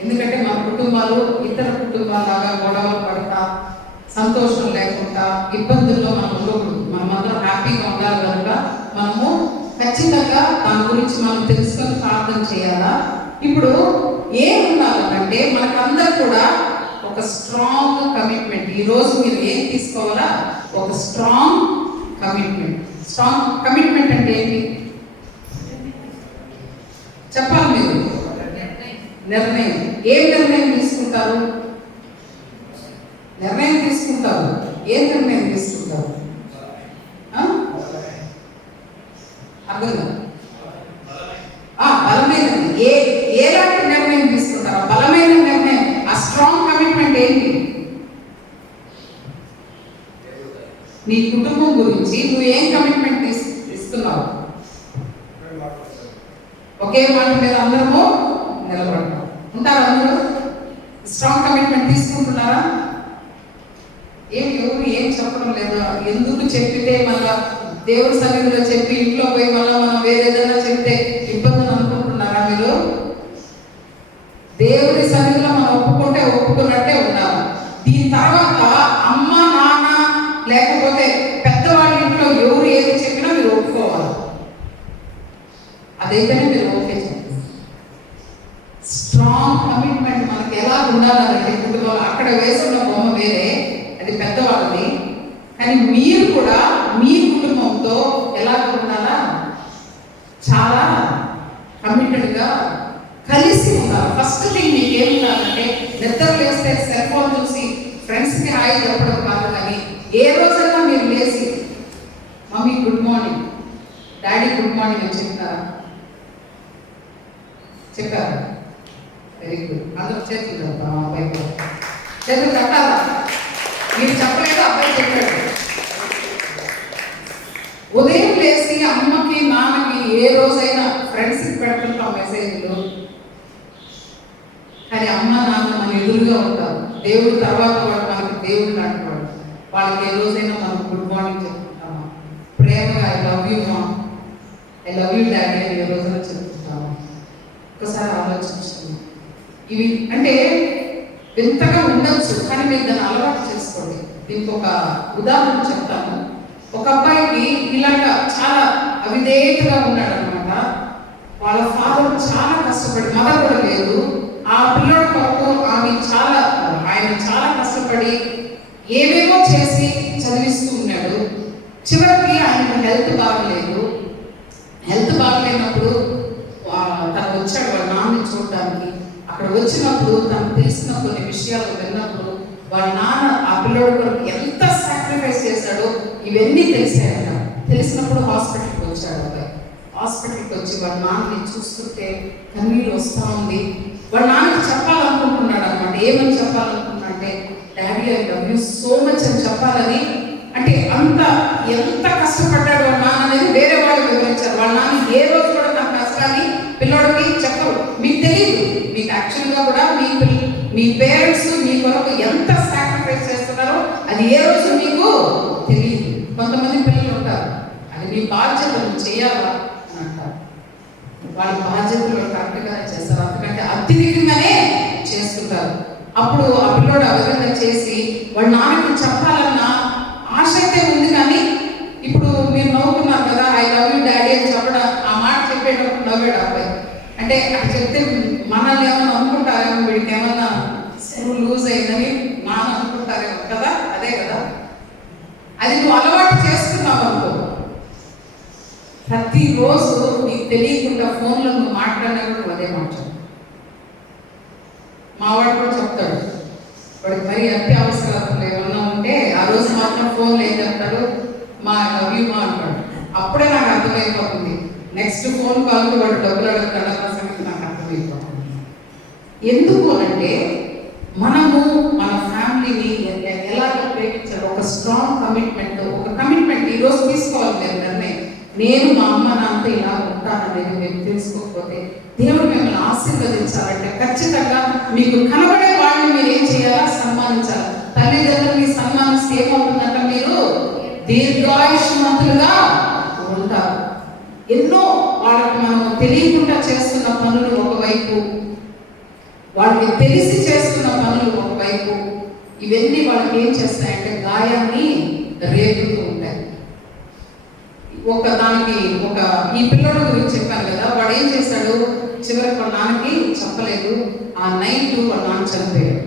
ఎందుకంటే మన కుటుంబాలు ఇతర కుటుంబాలాగా గొడవలు పడతా సంతోషం లేకుండా ఇబ్బందుల్లో మనం ఉండకూడదు. మనమందరం హ్యాపీగా ఉండాలి కనుక మనము ఖచ్చితంగా దాని గురించి మనం తెలుసుకొని ప్రార్థన చేయాలా. ఇప్పుడు ఏం ఉండాలంటే మనకందరూ కూడా ఒక స్ట్రాంగ్ కమిట్మెంట్. ఈరోజు మీరు ఏం తీసుకోవాలా? ఒక స్ట్రాంగ్ కమిట్మెంట్. స్ట్రాంగ్ కమిట్మెంట్ అంటే ఏంటి చెప్పాలి మీరు? నిర్ణయం. ఏం నిర్ణయం తీసుకుంటారు? నిర్ణయం తీసుకుంటారు. ఏ నిర్ణయం తీసుకుంటారు? అర్థం బలమైనది. ఎలాంటి నిర్ణయం తీసుకుంటారు? బలమైన నిర్ణయం. ఆ స్ట్రాంగ్ కమిట్మెంట్ ఏంటి? నీ కుటుంబం గురించి నువ్వు ఏం కమిట్మెంట్ ఇస్తున్నావు? ఒకే మాట మీద అందరము నిలబడతాం. ఉంటారా అందరూ? స్ట్రాంగ్ కమిట్మెంట్ తీసుకుంటున్నారా? ఎవరు ఏం చెప్పడం లేదా? ఎందుకు చెప్పితే మళ్ళా దేవుడి సన్నిధిలో చెప్పి ఇంట్లో పోయి మళ్ళీ మనం వేరేదైనా చెప్తే ఇబ్బందులు అనుకుంటున్నారా మీరు? దేవుడి సన్నిధిలో మనం ఒప్పుకుంటే ఒప్పుకున్నట్టే ఉండాలి. దీని తర్వాత అమ్మ నాన్న లేకపోతే పెద్దవాళ్ళ ఇంట్లో ఎవరు ఏది చెప్పినా మీరు ఒప్పుకోవాలి. అదైతేనే మీరు ఓకే చెప్పండి. స్ట్రాంగ్ కమిట్మెంట్ మనకి ఎలా ఉండాలంటే కుటుంబంలో అక్కడ వేసుకున్న బొమ్మ వేరే, అది పెద్దవాళ్ళది. కానీ మీరు కూడా మీ కుటుంబంతో ఎలా ఉండాలా? చాలా కమిటెడ్గా కలిసి ఉండాలి. ఫస్ట్ థింగ్ మీకు ఏం ఉండాలంటే నిద్ర లేస్తే సెల్ ఫోన్ చూసి ఫ్రెండ్స్కి హాయ్ చెప్పడం కాదు. కానీ ఏ రోజైనా మీరు లేచి mummy good morning, daddy good morning అని చెప్తారా? చెప్పారా? Very good. అందరూ చేతులు చెప్తాం. అబ్బాయి చేతులు కట్టాలా? మీరు చెప్పలేదు, అబ్బాయి చెప్పాడు. ఉదయం లేచి అమ్మకి నాన్నకి ఏ రోజైనా ఫ్రెండ్స్కి పెడుతుంటాం మెసేజ్లు. కానీ అమ్మ నాన్న మన ఎదురుగా ఉంటారు. దేవుడు తర్వాత వాడు మనకి దేవుడు లాంటి వాడు. వాళ్ళకి ఏ రోజైనా మనం గుడ్ మార్నింగ్ చెప్తుంటామా? ప్రేమగా ఐ లవ్ యూ మా, ఐ లవ్ యూ డాడీ అని ఏ రోజైనా చెప్తుంటామా? ఒకసారి ఆలోచించుకున్నాం. ఇవి అంటే వింతగా ఉండొచ్చు, కానీ మీరు దాన్ని అలవాటు చేసుకోండి. దీనికి ఒక ఉదాహరణ చెప్తాను. ఒక అబ్బాయికి ఇలాగా చాలా అవిధేయతగా ఉన్నాడు అనమాట. వాళ్ళ ఫాదర్ చాలా కష్టపడి, మదర్ కూడా లేదు, ఆ పిల్లడి కొరకు ఆయన చాలా కష్టపడి ఏవేవో చేసి చదివిస్తూ ఉన్నాడు. చివరికి ఆయనకు హెల్త్ బాగలేదు. హెల్త్ బాగలేనప్పుడు తను వచ్చాడు వాళ్ళ నాన్నని చూడడానికి. అక్కడ వచ్చినప్పుడు తనకు తెలిసిన కొన్ని విషయాలు విన్నప్పుడు వాళ్ళ నాన్న ఆ పిల్లోడి కొరకు ఎంత సాక్రిఫైస్ చేశాడో ఇవన్నీ తెలిసాయట. తెలిసినప్పుడు హాస్పిటల్కి వచ్చాడు అబ్బాయి. హాస్పిటల్కి వచ్చి వాళ్ళ నాన్నని చూస్తుంటే కన్నీళ్ళు వస్తూ ఉంది. వాళ్ళ నాన్నకి చెప్పాలనుకుంటున్నాడు అనమాట. ఏమని చెప్పాలనుకున్నా అంటే daddy I love you so much అని చెప్పాలని. అంటే ఎంత కష్టపడ్డాడు వాళ్ళ నాన్న అనేది వేరే వాళ్ళు వివరించారు. వాళ్ళ నాన్న ఏ రోజు కూడా తన కష్టాన్ని పిల్లోడికి చెప్పరు. మీకు తెలియదు. మీకు యాక్చువల్గా కూడా మీ పేరెంట్స్ మీ కొరకు ఎంత సాక్రిఫైస్ చేస్తున్నారో అది ఏ రోజు మీకు తెలియదు. కొంతమంది పిల్లలు ఉంటారు, అది మీ బాధ్యతలు చేయాలా అని అంటారు. వాళ్ళ బాధ్యతలు కరెక్ట్గానే చేస్తారు, అందుకంటే అత్యధికంగానే చేస్తుంటారు. అప్పుడు ఆ పిల్లోడు ఆ విధంగా చేసి వాళ్ళ నాన్నకి చెప్పాలన్న ఆశ అయితే ఉంది. కానీ ఇప్పుడు మీరు నవ్వుతున్నారు కదా, ఐ లవ్ యూ డాడీ అని చెప్పడం, ఆ మాట చెప్పేటప్పుడు నవ్వాడు అబ్బాయి. అంటే అది చెప్తే మనల్ని ఏమన్నా అనుకుంటారేమో, వీడికి ఏమన్నా స్క్రూ లూజ్ అయిందని నాన్న అనుకుంటారేమో కదా. అదే కదా, అది నువ్వు అలవాటు చేసుకున్నావు అనుకో. ప్రతిరోజు నీకు తెలియకుండా ఫోన్లో నువ్వు మాట్లాడినప్పుడు అదే మాట్లాడు. మా వాడు కూడా చెప్తాడు, వాడికి మరీ అత్యవసరాలు ఏమన్నా ఉంటే ఆ రోజు మాత్రం ఫోన్లో ఏం చెప్తాడు, మా లవ్ యూ మా అంటాడు. అప్పుడే నాకు అర్థమైపోతుంది నెక్స్ట్ ఫోన్ కాల్కి వాడు డబ్బులు అడుగుతాడు అన్న సంగతి నాకు అర్థమైపోతుంది. ఎందుకు అంటే మనము మన ఫ్యామిలీని ఎలా ప్రేమించాలి, ఒక స్ట్రాంగ్ కమిట్మెంట్. ఒక కమిట్మెంట్ ఈరోజు తీసుకోవాలి మీరు నిర్ణయం. నేను మా అమ్మ నాన్నతో ఇలా ఉంటాననేది మీరు తెలుసుకోకపోతే దేవుడు మిమ్మల్ని ఆశీర్వదించాలంటే ఖచ్చితంగా మీకు కనబడే వాళ్ళని మీరు ఏం చేయాలా? సన్మానించాలి. తల్లిదండ్రులని సన్మానిస్తే ఏమవుతుందంటే మీరు దీర్ఘాయుష్మంతులుగా ఉంటారు. ఎన్నో వాళ్ళకి మనం తెలియకుండా చేస్తున్న పనులు ఒకవైపు, వాళ్ళకి తెలిసి చేస్తున్న పనులు ఒకవైపు, ఇవన్నీ వాళ్ళకి ఏం చేస్తాయంటే గాయాన్ని రేపుతూ ఉంటాయి. ఈ పిల్లల గురించి చెప్పాను కదా, వాడు ఏం చేశాడు, చివరికి వాళ్ళ నాన్నకి చెప్పలేదు. ఆ నైట్ వాళ్ళ నాన్న చనిపోయాడు.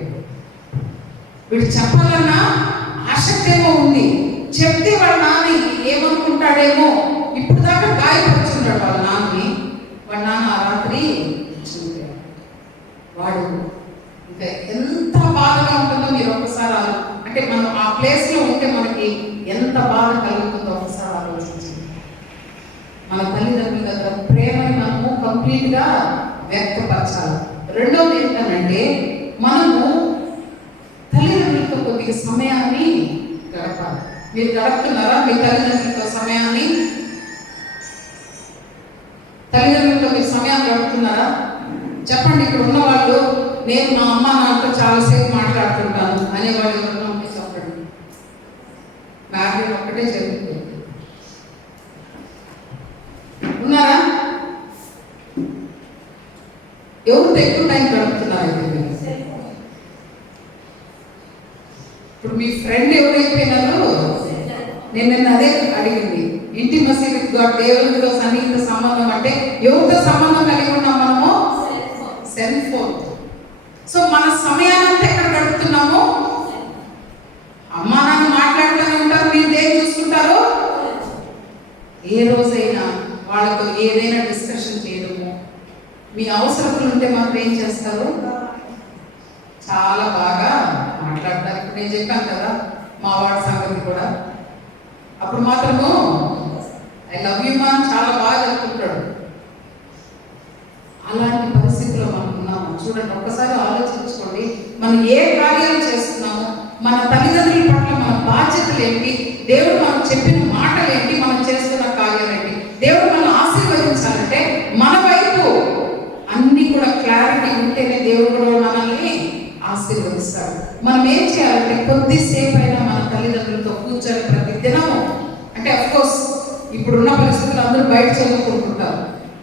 వీడు చెప్పాలన్నా ఆసక్తి ఏమో ఉంది, చెప్తే వాళ్ళ నాన్న ఏమనుకుంటాడేమో, ఇప్పుడు దాకా గాయపరుచున్నాడు వాళ్ళ నాన్నని. వాళ్ళ నాన్న ఆ రాత్రి చనిపోయాడు. వాడు ఇంకా ఎంత బాధగా ఉంటుందో మీరు ఒక్కసారి అంటే మనం ఆ ప్లేస్లో ఉంటే మనకి ఎంత బాధ కలుగుతుందో ఒకసారి ఆలోచించండి. మన తల్లిదండ్రుల దగ్గర ప్రేమని మనము కంప్లీట్గా వ్యక్తపరచాలి. రెండవది ఏంటంటే మనము తల్లిదండ్రులతో కొద్దిగా సమయాన్ని గడపాలి. మీరు గడుపుతున్నారా మీ తల్లిదండ్రులతో సమయాన్ని? తల్లిదండ్రులతో మీరు సమయాన్ని గడుపుతున్నారా? చెప్పండి. ఇక్కడ ఉన్న వాళ్ళు, నేను మా అమ్మ నాన్నతో చాలాసేపు మాట్లాడుతుంటాను అనేవాళ్ళు ఎవరైనా ఉంటే చెప్పండి. మ్యారేజ్ ఒక్కటే జరుగుతుంది. ఉన్నారా? ఎవరు ఎక్కువ టైం గడుపుతున్నారు? ఇప్పుడు మీ ఫ్రెండ్ ఎవరైపోయినారో, నేను అదే అడిగింది. ఇంటిమసీ విత్ గాడ్, దేవుడితో సన్నిహిత సంబంధం అంటే ఎవరితో సంబంధం కలిగి ఉన్నాం మనము? Cell phone. సో మన సమయాన్ని ఎక్కడ గడుపుతున్నాము? అమ్మా నాన్న మాట్లాడుతూనే ఉంటారు, మీరు దేని చూసుకుంటారు? ఏ రోజైనా వాళ్ళతో ఏదైనా డిస్కషన్ చేయడము, మీ అవసరతలు ఉంటే మాత్రం ఏం చేస్తారు? చాలా బాగా మాట్లాడతారు. ఇప్పుడు నేను చెప్పాను కదా మా వాడి సంగతి కూడా, అప్పుడు మాత్రము ఐ లవ్ యూ మా చాలా బాగా చెప్పుకుంటాడు. అలాంటి పరిస్థితిలో మనం ఉన్నాము. చూడండి, ఒక్కసారి ఆలోచించుకోండి. మనం ఏ కార్యాలు చేస్తున్నాము, మన తల్లిదండ్రుల పట్ల మన బాధ్యతలు ఏంటి, దేవుడు మనం చెప్పిన మాటలు ఏంటి, మనం చేస్తున్న కార్యాలు ఏంటి. దేవుడు మనం ఆశీర్వదించాలంటే మన వైపు అన్ని కూడా క్లారిటీ ఉంటేనే దేవుడు కూడా మనల్ని ఆశీర్వదిస్తాడు. మనం ఏం చేయాలంటే కొద్దిసేపు అయినా మన తల్లిదండ్రులతో కూర్చొని ప్రతి దినము, అంటే అఫ్కోర్స్ ఇప్పుడున్న పరిస్థితులు అందరూ బయట చదువుకుంటుంటారు,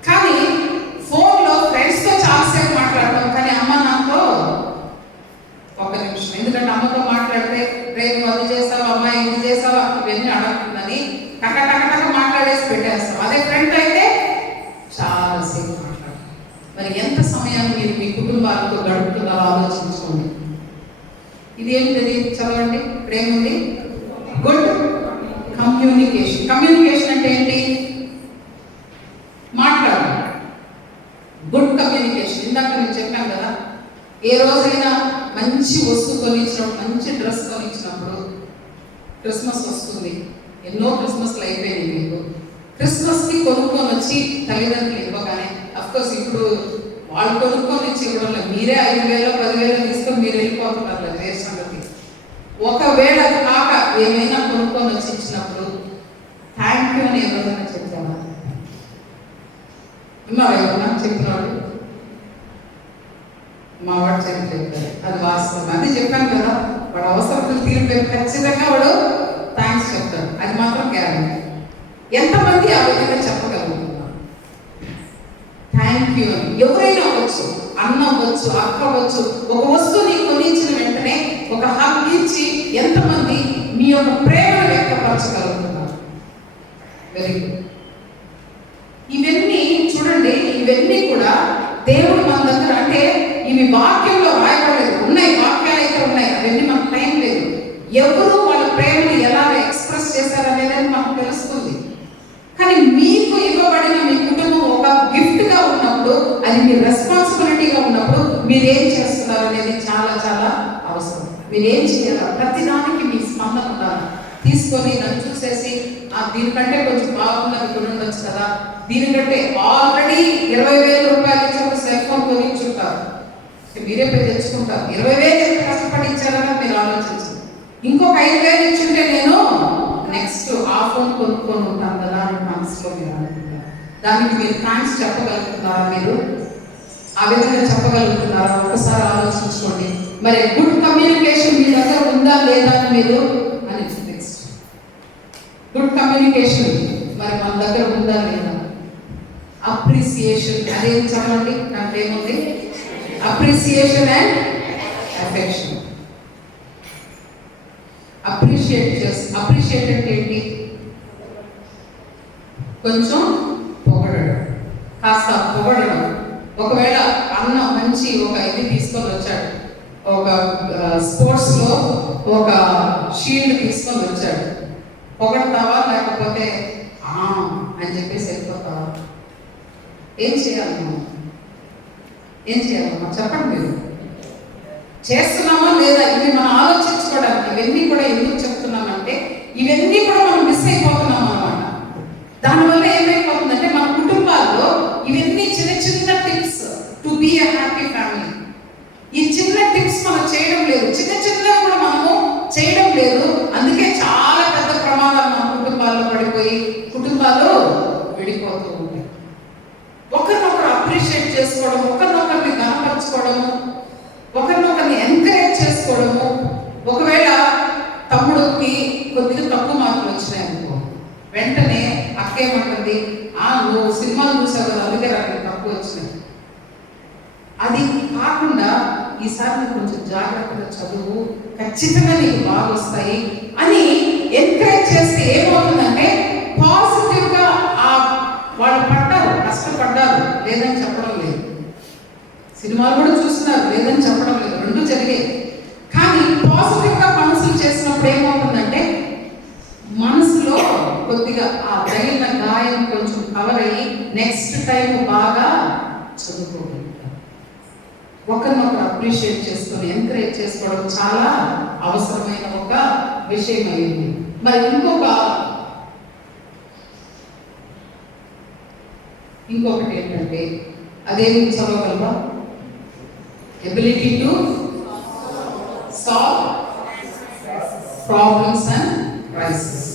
కానీ ఫోన్లో ఫ్రెండ్స్తో చాలాసేపు మాట్లాడతాం, కానీ అమ్మ నాతో ఒక నిమిషం. ఎందుకంటే అమ్మతో మాట్లాడితే రేపు అది చేస్తావా, అమ్మాయి ఇది చేస్తావా, ఇవన్నీ అడగకుందని టక టక టక మాట్లాడేసి పెట్టేస్తాం. అదే ఫ్రెండ్ అయితే చాలాసేపు మాట్లాడతాం. మరి ఎంత సమయాన్ని మీరు మీ కుటుంబాలతో గడుపుతున్నారో ఆలోచించుకోండి. ఇది ఏంటిది? చదవండి. ఇప్పుడేముంది? Good communication. కమ్యూనికేషన్ అంటే ఏంటి? మాట్లాడు. Good communication. ఇందాక నేను చెప్పాను కదా, ఏ రోజైనా మంచి వస్తువు కొనిచ్చినప్పుడు, మంచి డ్రెస్ కొనిచ్చినప్పుడు, క్రిస్మస్ వస్తుంది, ఎన్నో క్రిస్మస్లు అయిపోయినాయి మీకు. క్రిస్మస్కి కొనుక్కొని వచ్చి తల్లిదండ్రులు ఇవ్వగానే, అఫ్కోర్స్ ఇప్పుడు వాళ్ళు కొనుక్కొని వచ్చి ఇవ్వడంలో మీరే 5,000 10,000 తీసుకొని మీరు వెళ్ళిపోతున్నారు, వేరే సంగతి. ఒకవేళ అది కాక ఏమైనా కొనుక్కొని వచ్చి ఇచ్చినప్పుడు థ్యాంక్ యూ అని ఎవరైనా చెప్తామా? ఉన్నారా ఎవరన్నా చెప్పినాడు? మా వాడు చెప్పారు, అది వాస్తవం. అది చెప్పాను కదా, వాడు అవసరం తీరిపోయి ఖచ్చితంగా వాడు థ్యాంక్స్ చెప్తాడు. అది మాత్రం గ్యారెంటీ. ఎంతమంది ఆ విధంగా చెప్పగలుగుతున్నారు థ్యాంక్ యూ అని? ఎవరైనా అవ్వచ్చు, అన్న అవ్వచ్చు, అక్క అవ్వచ్చు. ఒక వస్తువుని కొనిచ్చిన వెంటనే ఒక హగ్ ఇచ్చి ఎంతమంది మీ యొక్క ప్రేమను వ్యక్తపరచగలుగుతున్నారు? Very good. ఇవన్నీ చూడండి, ఇవన్నీ కూడా దేవుడు మన దగ్గర, అంటే ఇవి వాక్యంలో రాయబడలేదు, ఉన్నాయి, వాక్యాలు అయితే ఉన్నాయి, అవన్నీ మనకు టైం లేదు. ఎవరు వాళ్ళ ప్రేమను ఎలా ఎక్స్ప్రెస్ చేశారనేది మనకు తెలుస్తుంది. కానీ మీకు ఇవ్వబడిన మీ కుటుంబం ఒక గిఫ్ట్గా ఉన్నప్పుడు, అది మీ రెస్పాన్సిబిలిటీగా ఉన్నప్పుడు మీరు ఏం చేస్తున్నారు అనేది చాలా చాలా అవసరం. మీరు ఏం చేయాలి? ప్రతిదానికి మీ స్పందన ఉండాలి. తీసుకొని నన్ను చూసేసి దీనికంటే కొంచెం బాగున్నది కొని ఉండొచ్చు కదా, దీనికంటే ఆల్రెడీ 20,000 రూపాయలు ఇచ్చి ఒక సెల్ ఫోన్ కొనిచ్చుంటారు, మీరే పోయి తెచ్చుకుంటారు. 20,000 ఎంత కష్టపడి ఇచ్చారని మీరు ఆలోచించండి. ఇంకొక 5,000 ఇచ్చుంటే నేను నెక్స్ట్ ఆ ఫోన్ కొనుక్కొని ఉంటాను కదా అని మనసులో మీరు అనుకుంటారు. దానికి మీరు థ్యాంక్స్ చెప్పగలుగుతున్నారా? మీరు ఆ విధంగా చెప్పగలుగుతున్నారా? ఒకసారి ఆలోచించుకోండి. మరి గుడ్ కమ్యూనికేషన్ మీ దగ్గర ఉందా లేదా అని మీరు అని నెక్స్ట్ గుడ్ కమ్యూనికేషన్ మరి మన దగ్గర ఉందా లేదా? అప్రిసియేషన్, అదేం చదవండి, దాంట్లో ఏముంది? Appreciation and affection. అప్రిషియేట్ అంటే ఏంటి? కొంచెం పొగడడం, కాస్త పొగడడం. ఒకవేళ అన్న మంచి ఒక ఇది తీసుకొని వచ్చాడు, ఒక స్పోర్ట్స్లో ఒక షీల్డ్ తీసుకొని వచ్చాడు, పొగడతావా లేకపోతే అని చెప్పేసి వెళ్ళిపోతావా? ఏం చేయాలమ్మా? ఏం చేయాలమ్మా చెప్పండి. మీరు చేస్తున్నామా లేదా? ఇవి మనం ఆలోచించుకోవడానికి. ఇవన్నీ కూడా ఎందుకు చెప్తున్నామంటే ఇవన్నీ కూడా మనం మిస్ అయిపోతున్నాం అన్నమాట. దానివల్ల ఏమైపోతుందంటే మన కుటుంబాల్లో ఇవన్నీ చిన్న చిన్న tips to be a happy family, ఈ చిన్న టిప్స్ మనం చేయడం లేదు. చిన్న చిన్నవి కూడా మనము చేయడం లేదు. అందుకే చాలా పెద్ద ప్రమాదాలు మన కుటుంబాల్లో పడిపోయి కుటుంబాలు విడిపోతూ ఉంటాయి. ఒకరినొకరు అప్రిషియేట్ చేసుకోవడం, ఒకరినొకరిని గణపరచుకోవడము, ఒకరినొకరిని ఎంకరేజ్ చేసుకోవడము. ఒకవేళ తమ్ముడికి కొద్దిగా తక్కువ మార్కులు వచ్చినాయనుకో, వెంటనే అక్కేమంటుంది, నువ్వు సినిమాలు చూసావు కదా అందుకే నాకు తక్కువ వచ్చినాయి. అది కాకుండా ఈసారి నువ్వు కొంచెం జాగ్రత్తగా చదువు, ఖచ్చితంగా నీకు బాగా వస్తాయి అని ఎంకరేజ్ చేస్తే ఏమవుతుందంటే పాజిటివ్గా వాళ్ళు పడ్డారు, కష్టపడ్డారు, లేదని చెప్పడం లేదు. సినిమాలు కూడా చూస్తున్నారు, లేదని చెప్పడం లేదు, రెండు జరిగాయి. కానీ పాజిటివ్గా మనసులు చేసినప్పుడు ఏమవుతుందంటే మనసులో కొద్దిగా ఆ తగిలిన గాయం కొంచెం కవర్ అయ్యి నెక్స్ట్ టైం బాగా చదువుకోగలుగుతారు. ఒకరినొకరు అప్రిషియేట్ చేసుకొని ఎంకరేజ్ చేసుకోవడం చాలా అవసరమైన ఒక విషయం అయింది. మరి ఇంకొకటి ఏంటంటే అదేమి చదవగలవా? Ability to solve problems and crisis.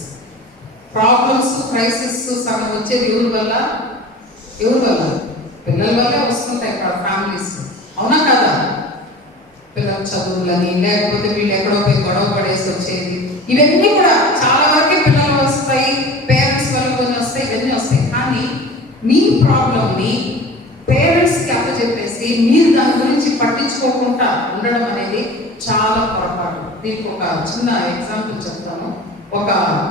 Problems crisis సగం వచ్చేది ఎవరి వల్ల? పిల్లల వల్లే వస్తుంటాయి ఇక్కడ ఫ్యామిలీస్. అవునా కదా? పిల్లల చదువులని, లేకపోతే వీళ్ళు ఎక్కడో పోయి గొడవ పడేసి వచ్చేది, ఇవన్నీ కూడా చాలా వరకే పిల్లలు వస్తాయి, పేరెంట్స్ వల్ల కొన్ని వస్తాయి, ఇవన్నీ వస్తాయి. కానీ మీ ప్రాబ్లమ్ని పేరెంట్స్కి అప్పచెప్పేసి మీరు దాని గురించి పట్టించుకోకుండా ఉండడం అనేది చాలా పొరపాటు. దీనికి ఒక చిన్న ఎగ్జాంపుల్ చెప్తాను. ఒక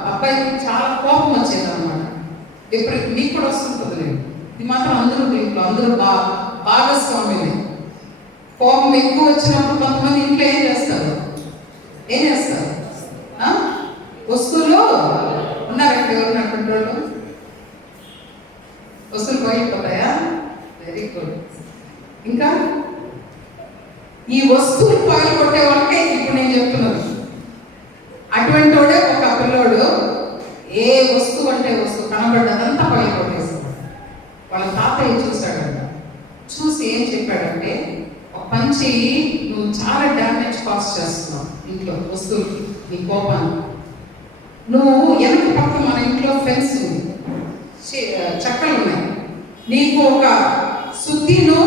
అబ్బాయికి చాలా కోపం వచ్చేది అనమాట. ఎప్పుడు మీకు కూడా వస్తుంటుంది లేదు, ఇది మాత్రం అందరూ దీంట్లో అందరూ భాగస్వామ్యమే. కోపం ఎక్కువ వచ్చినప్పుడు కొంతమంది ఇంట్లో ఏం చేస్తారు? వస్తువులు ఉన్నారంటే ఎవరున్నటువంటి వాళ్ళు వస్తువులు పగిలిపోతాయా? Very good. ఇంకా ఈ వస్తువులు పగిలిపోతే వాళ్ళకే ఇప్పుడు నేను చెప్తున్నాను. అటువంటి వాడే ఒక పిల్లోడు ఏ వస్తువు అంటే వస్తువు కనబడ్డదంతా పగిలిపోతేస్తాడు. వాళ్ళ తాతయ్య చూశాడంట. చూసి ఏం చెప్పాడంటే, ఒక పని చెయ్యి, నువ్వు చాలా డ్యామేజ్ కాస్ట్ చేస్తున్నావు ఇంట్లో వస్తువులకి, నీ కోపాన్ని. నువ్వు వెనక పక్క మన ఇంట్లో ఫెన్స్ ఉంది, చక్కలు ఉన్నాయి, నీకు ఒక సుత్తిను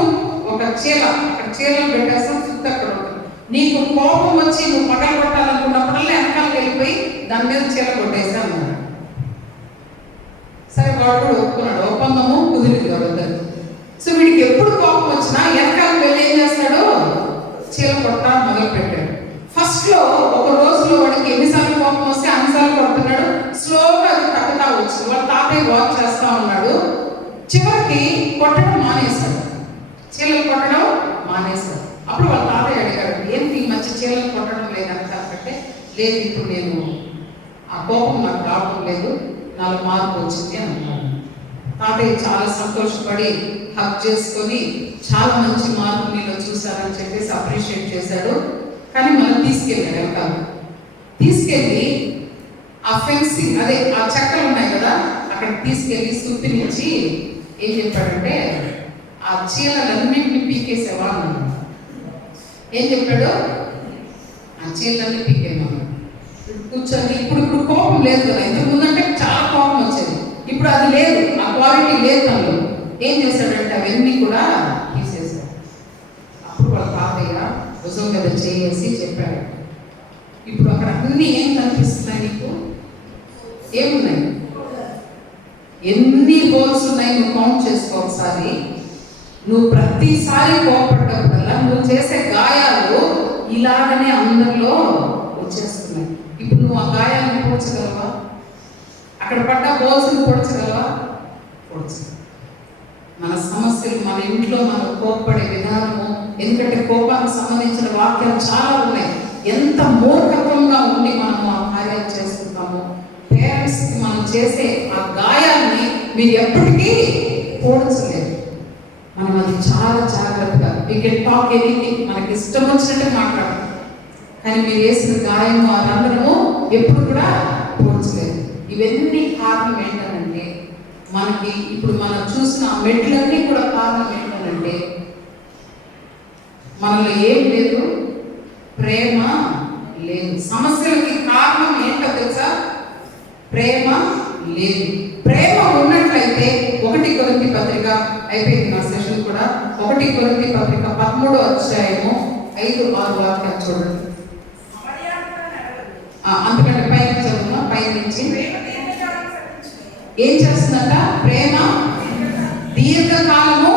ఒక చీల, అక్కడ చీలను పెట్టేస్తాం, సుత్తి అక్కడ ఉంటుంది. నీకు కోపం వచ్చి నువ్వు పగలు కొట్టాలనుకున్నప్పుడల్లా వెనకాలకు వెళ్ళిపోయి దాని మీద చీల కొట్టేసి అన్నాడు. సరే వాడు కూడా ఒప్పుకున్నాడు, ఒప్పందము కుదిరింది వాళ్ళిద్దరు. సో వీడికి ఎప్పుడు కోపం వచ్చినా వెనకాలకు వెళ్ళి ఏం చేస్తాడు? చీల కొట్ట మొదలు పెట్టాడు. ఫస్ట్లో ఒక రోజులో వాడికి ఎన్నిసార్లు కోపం వస్తే అన్నిసార్లు కొడుతున్నాడు. స్లోగా అది తగ్గుతా వచ్చింది. వాళ్ళ తాతయ్య వాక్ చేస్తా ఉన్నాడు. చివరికి కొట్టడం మానేశాడు, చీలలు కొట్టడం మానేశాడు. అప్పుడు వాళ్ళ తాతయ్య అడిగాడు, ఏంటి ఈ మధ్య చీలలు కొట్టడం లేదని కాబట్టి, లేదు ఇప్పుడు నేను ఆ కోపం నాకు రావడం లేదు, నాలో మార్పు వచ్చింది అని అన్నాడు. తాతయ్య చాలా సంతోషపడి హక్ చేసుకొని చాలా మంచి మార్పు మీలో చూశారని చెప్పేసి అప్రిషియేట్ చేశాడు. కానీ మనం తీసుకెళ్ళాడు వెనకాల. తీసుకెళ్ళి ఆ ఫెన్సింగ్, అదే ఆ చక్కలు ఉన్నాయి కదా, అక్కడ తీసుకెళ్ళి సుత్తినిచ్చి ఏం చెప్పాడంటే, ఆ చీలలన్నింటినీ పీకేసేవా అన్నాడు. ఏం చెప్పాడు? ఆ చీలలన్నీ పీకేమన్నాడు. కూర్చొని ఇప్పుడు కోపం లేదు కదా, ఇంతకు ముందంటే చాలా కోపం వచ్చేది, ఇప్పుడు అది లేదు, ఆ క్వాలిటీ లేదు తనలో. ఏం చేశాడంటే అవన్నీ కూడా తీసేశాడు. అప్పుడు వాళ్ళ తాతయ్య భుజం మీద చేసి చెప్పాడు, ఇప్పుడు అక్కడ అన్నీ ఏం కనిపిస్తున్నాయి నీకు? ఏమున్నాయి? ఎన్ని హోల్స్ ఉన్నాయి నువ్వు కౌంట్ చేసుకో ఒకసారి. నువ్వు ప్రతిసారి కోపడ్డప్పుడల్లా నువ్వు చేసే గాయాలు ఇలాగనే అందరిలో వచ్చేస్తున్నాయి. ఇప్పుడు నువ్వు ఆ గాయాలను పొడిచగలవా? అక్కడ పడ్డ హోల్స్ని పొడిచగలవా? పొడిచగలవా? మన సమస్యలు, మన ఇంట్లో మనం కోప్పడే విధానము, ఎందుకంటే కోపానికి సంబంధించిన వాక్యాలు చాలా ఉన్నాయి. ఎంత మూర్ఖత్వంగా ఉండి మనము ఆ కార్యాలు చేసుకుంటాము. పేరెంట్స్కి మనం చేసే ఆ గాయాన్ని మీరు ఎప్పటికీ పోడ్చలేరు. మనం అది చాలా జాగ్రత్తగా, వీ కెన్ టాక్ ఎనీథింగ్, మనకి ఇష్టం వచ్చినట్టే మాట్లాడతాం, కానీ మీరు వేసిన గాయము ఆ రంధ్రము ఎప్పుడు కూడా పోడ్చలేదు. ఇవన్నీ కారణం ఏంటనంటే, మనకి ఇప్పుడు మనం చూసిన ఆ మెట్లన్నీ కూడా కారణం ఏంటనంటే, మనలో ఏం లేదు, ప్రేమ లేదు. సమస్యలకి కారణం ఏంటో తెలుసా? ప్రేమ లేదు. ప్రేమ ఉన్నట్లయితే 1 కొరింథీ పత్రిక, అయిపోయింది నా సెషన్ కూడా, 1 కొరింథీ పత్రిక 13వ అధ్యాయము 5-6 వాక్యాలు చూడండి. అంతకంటే పైన చదువునా, పైన నుంచి ఏం చేస్తుందట? ప్రేమ దీర్ఘకాలము,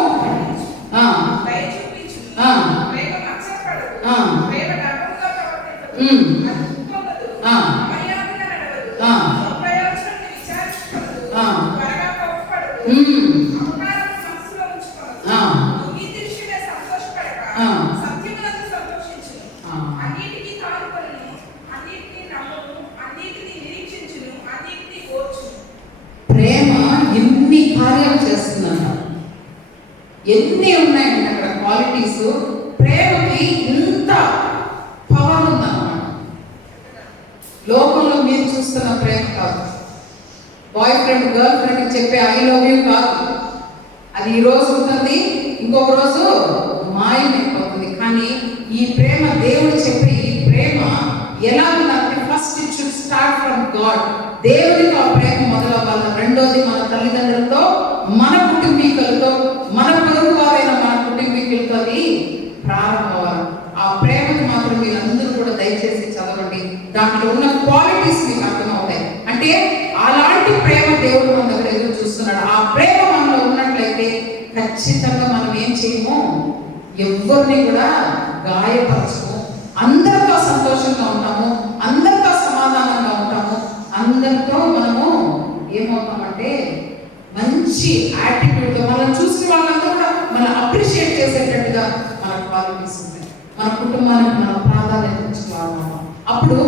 ప్రేమ ఎన్ని కార్యాలు చేస్తుందన్న, ఎన్ని ఉన్నాయండి అక్కడ క్వాలిటీస్. ప్రేమకి ఇంత పవర్ ఉందన్నమాట. లోకంలో మీరు చూస్తున్న ప్రేమ కాదు. బాయ్ ఫ్రెండ్ గర్ల్ ఫ్రెండ్కి చెప్పే ఐ లవ్ యూ కాదు. అది ఈ రోజు ఉంటుంది, ఇంకొక రోజు మాయమైపోతుంది. కానీ ఈ ప్రేమ, దేవుడు చెప్పే ఈ ప్రేమ ఎలా ఉందంటే, first it should start from God. దేవుడికి ఆ ప్రేమ మొదలవ్వాలి. రెండోది మన తల్లిదండ్రులతో, మన కుటుంబీకులతో, మన పొరుగు వారైన మన కుటుంబీకులతో అది ప్రారంభమవ్వాలి. ఆ ప్రేమను మాత్రం మీరందరూ కూడా దయచేసి చదవండి. దాంట్లో ఉన్న క్వాలిటీస్ మీకు అర్థమవుతాయి. అంటే అలాంటి ప్రేమ దేవుడు మన దగ్గర ఎదురు చూస్తున్నాడు. ఆ ప్రేమ మనలో ఉన్నట్లయితే ఖచ్చితంగా మనం ఏం చేయము, ఎవరిని కూడా గాయపరచము, అందరితో సంతోషంగా ఉంటాము, అందరితో సమాధానంగా ఉంటాము, అందరితో మనము ఏమవుతామంటే మంచి యాటిట్యూడ్తో మనం చూసిన వాళ్ళంతా కూడా మనం అప్రిషియేట్ చేసేటట్టుగా మన క్వాలిటీస్ ఉంటాయి. మన కుటుంబానికి మనం ప్రాధాన్యత ఇచ్చుకోవాలి. అప్పుడు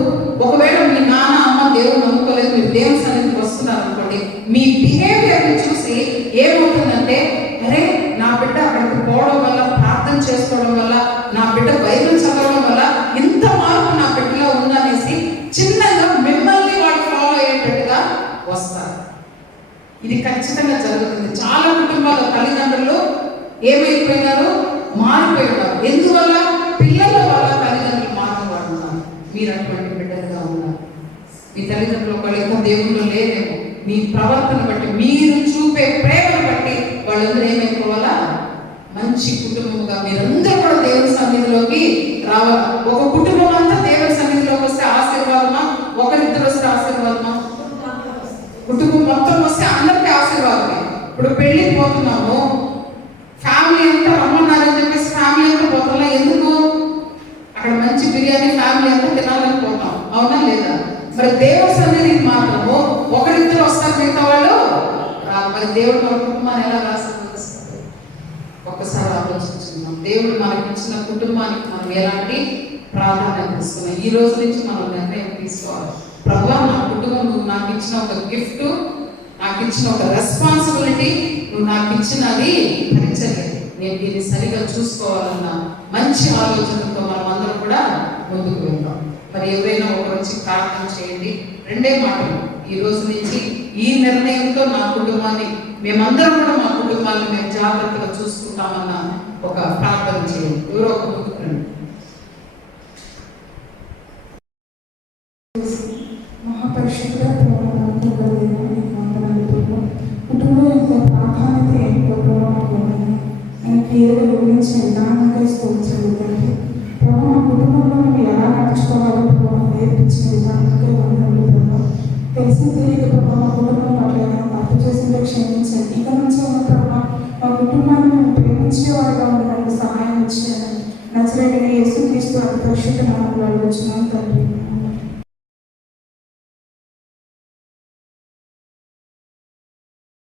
ఒకవేళ మీ నాన్న అమ్మ దేవుడు నమ్ముకోలేదు, మీరు దేవుని సన్నిధికి వస్తున్నారు అనుకోండి, మీ బిహేవియర్ని చూసి ఏమవుతుందంటే, అరే నా బిడ్డ అక్కడికి పోవడం వల్ల, ప్రార్థన చేసుకోవడం వల్ల, నా బిడ్డ బైబిల్ చదవడం వల్ల ఇంత మార్పు నా బిడ్డలో ఉందనేసి చిన్నగా మిమ్మల్ని వాళ్ళు ఫాలో అయ్యేటట్టుగా వస్తారు. ఇది ఖచ్చితంగా జరుగుతుంది. చాలా కుటుంబాల తల్లిదండ్రులు ఏమైపోయినారు, మారిపోయినారు. ఎందువల్ల? పిల్లల వల్ల తల్లిదండ్రులు మారిపోతున్నారు. మీరు అటువంటి బిడ్డలుగా ఉన్నారు. మీ తల్లిదండ్రులు ఒకళ్ళ దేవుళ్ళు లేదేమో, మీ ప్రవర్తన బట్టి, మీరు చూపే ప్రేమను బట్టి వాళ్ళందరూ ఏమైపోవాలా, మంచి కుటుంబముగా మీరందరూ కూడా దేవుని సన్నిధిలోకి రావాలి. ఒక కుటుంబం అంతా దేవుని సన్నిధిలోకి వస్తే ఆశీర్వాదమా? ఒకరిద్దరు వస్తే ఆశీర్వాదమా? కుటుంబం మొత్తం వస్తే అందరికీ ఆశీర్వాదమే. ఇప్పుడు పెళ్ళికి పోతున్నాము, ఫ్యామిలీ అంతా రమ్మన్నారని చెప్పేసి ఫ్యామిలీ అంతా పోతున్నా. ఎందుకు? అక్కడ మంచి బిర్యానీ ఫ్యామిలీ అంతా తినాలని పోతాం, అవునా లేదా? మరి దేవుడి సన్నిధికి మాత్రము ఒకరిద్దరు వస్తారు, మిగతా వాళ్ళు మరి దేవుడు మన కుటుంబాన్ని ఎలా ఆశీర్వదిస్తారు? ఒక్కసారి ఆలోచించుకుందాం. దేవుడు మనకి ఇచ్చిన కుటుంబానికి మనం ఎలాంటి ప్రాధాన్యత ఇస్తున్నాం? ఈ రోజు నుంచి మనం నిర్ణయం తీసుకోవాలి. ప్రభువా, నా కుటుంబం నువ్వు నాకు ఇచ్చిన ఒక గిఫ్ట్, నాకు ఇచ్చిన ఒక రెస్పాన్సిబిలిటీ, నువ్వు నాకు ఇచ్చినది భరించలేదు, నేను దీన్ని సరిగా చూసుకోవాలన్న మంచి ఆలోచనతో మనం అందరం కూడా ముందుకు వెళ్తాం. మరి ఎవరైనా ఒకరు వచ్చి ప్రార్థన చేయండి. 2 మాటలు. ఈ రోజు నుంచి ఈ నిర్ణయంతో నా కుటుంబాన్ని, మేమందరం కూడా మా కుటుంబాన్ని మేము జాగ్రత్తగా చూసుకుంటామన్న ఒక ప్రార్థన చేయండి. ఎవరో ఒక ముందుకు రండి. మహాపరిషత్తుగా కుటుంబం యొక్క ప్రాధాన్యత ఏంటో ఆయనకి ఏదో గురించి విధానంగా స్తోత్రుతండి. ప్రభావ మా కుటుంబంలో మేము ఎలా నడుచుకోవాలో ప్రభావం నేర్పించిన విధానంగా వందలు ప్రభావం. తెలిసి తెలియక ప్రభావ మా కుటుంబం పట్ల తప్పు చేసిందో క్షమించండి. ఇక నుంచి ఉన్న ప్రభావ మా కుటుంబాన్ని మేము ప్రేమించేవారుగా ఉండడానికి సహాయం ఇచ్చేయాలని నజరేయుడైన యేసుక్రీస్తు అతి పరిశుద్ధ నామములో అడుగుచున్నాము తండ్రి.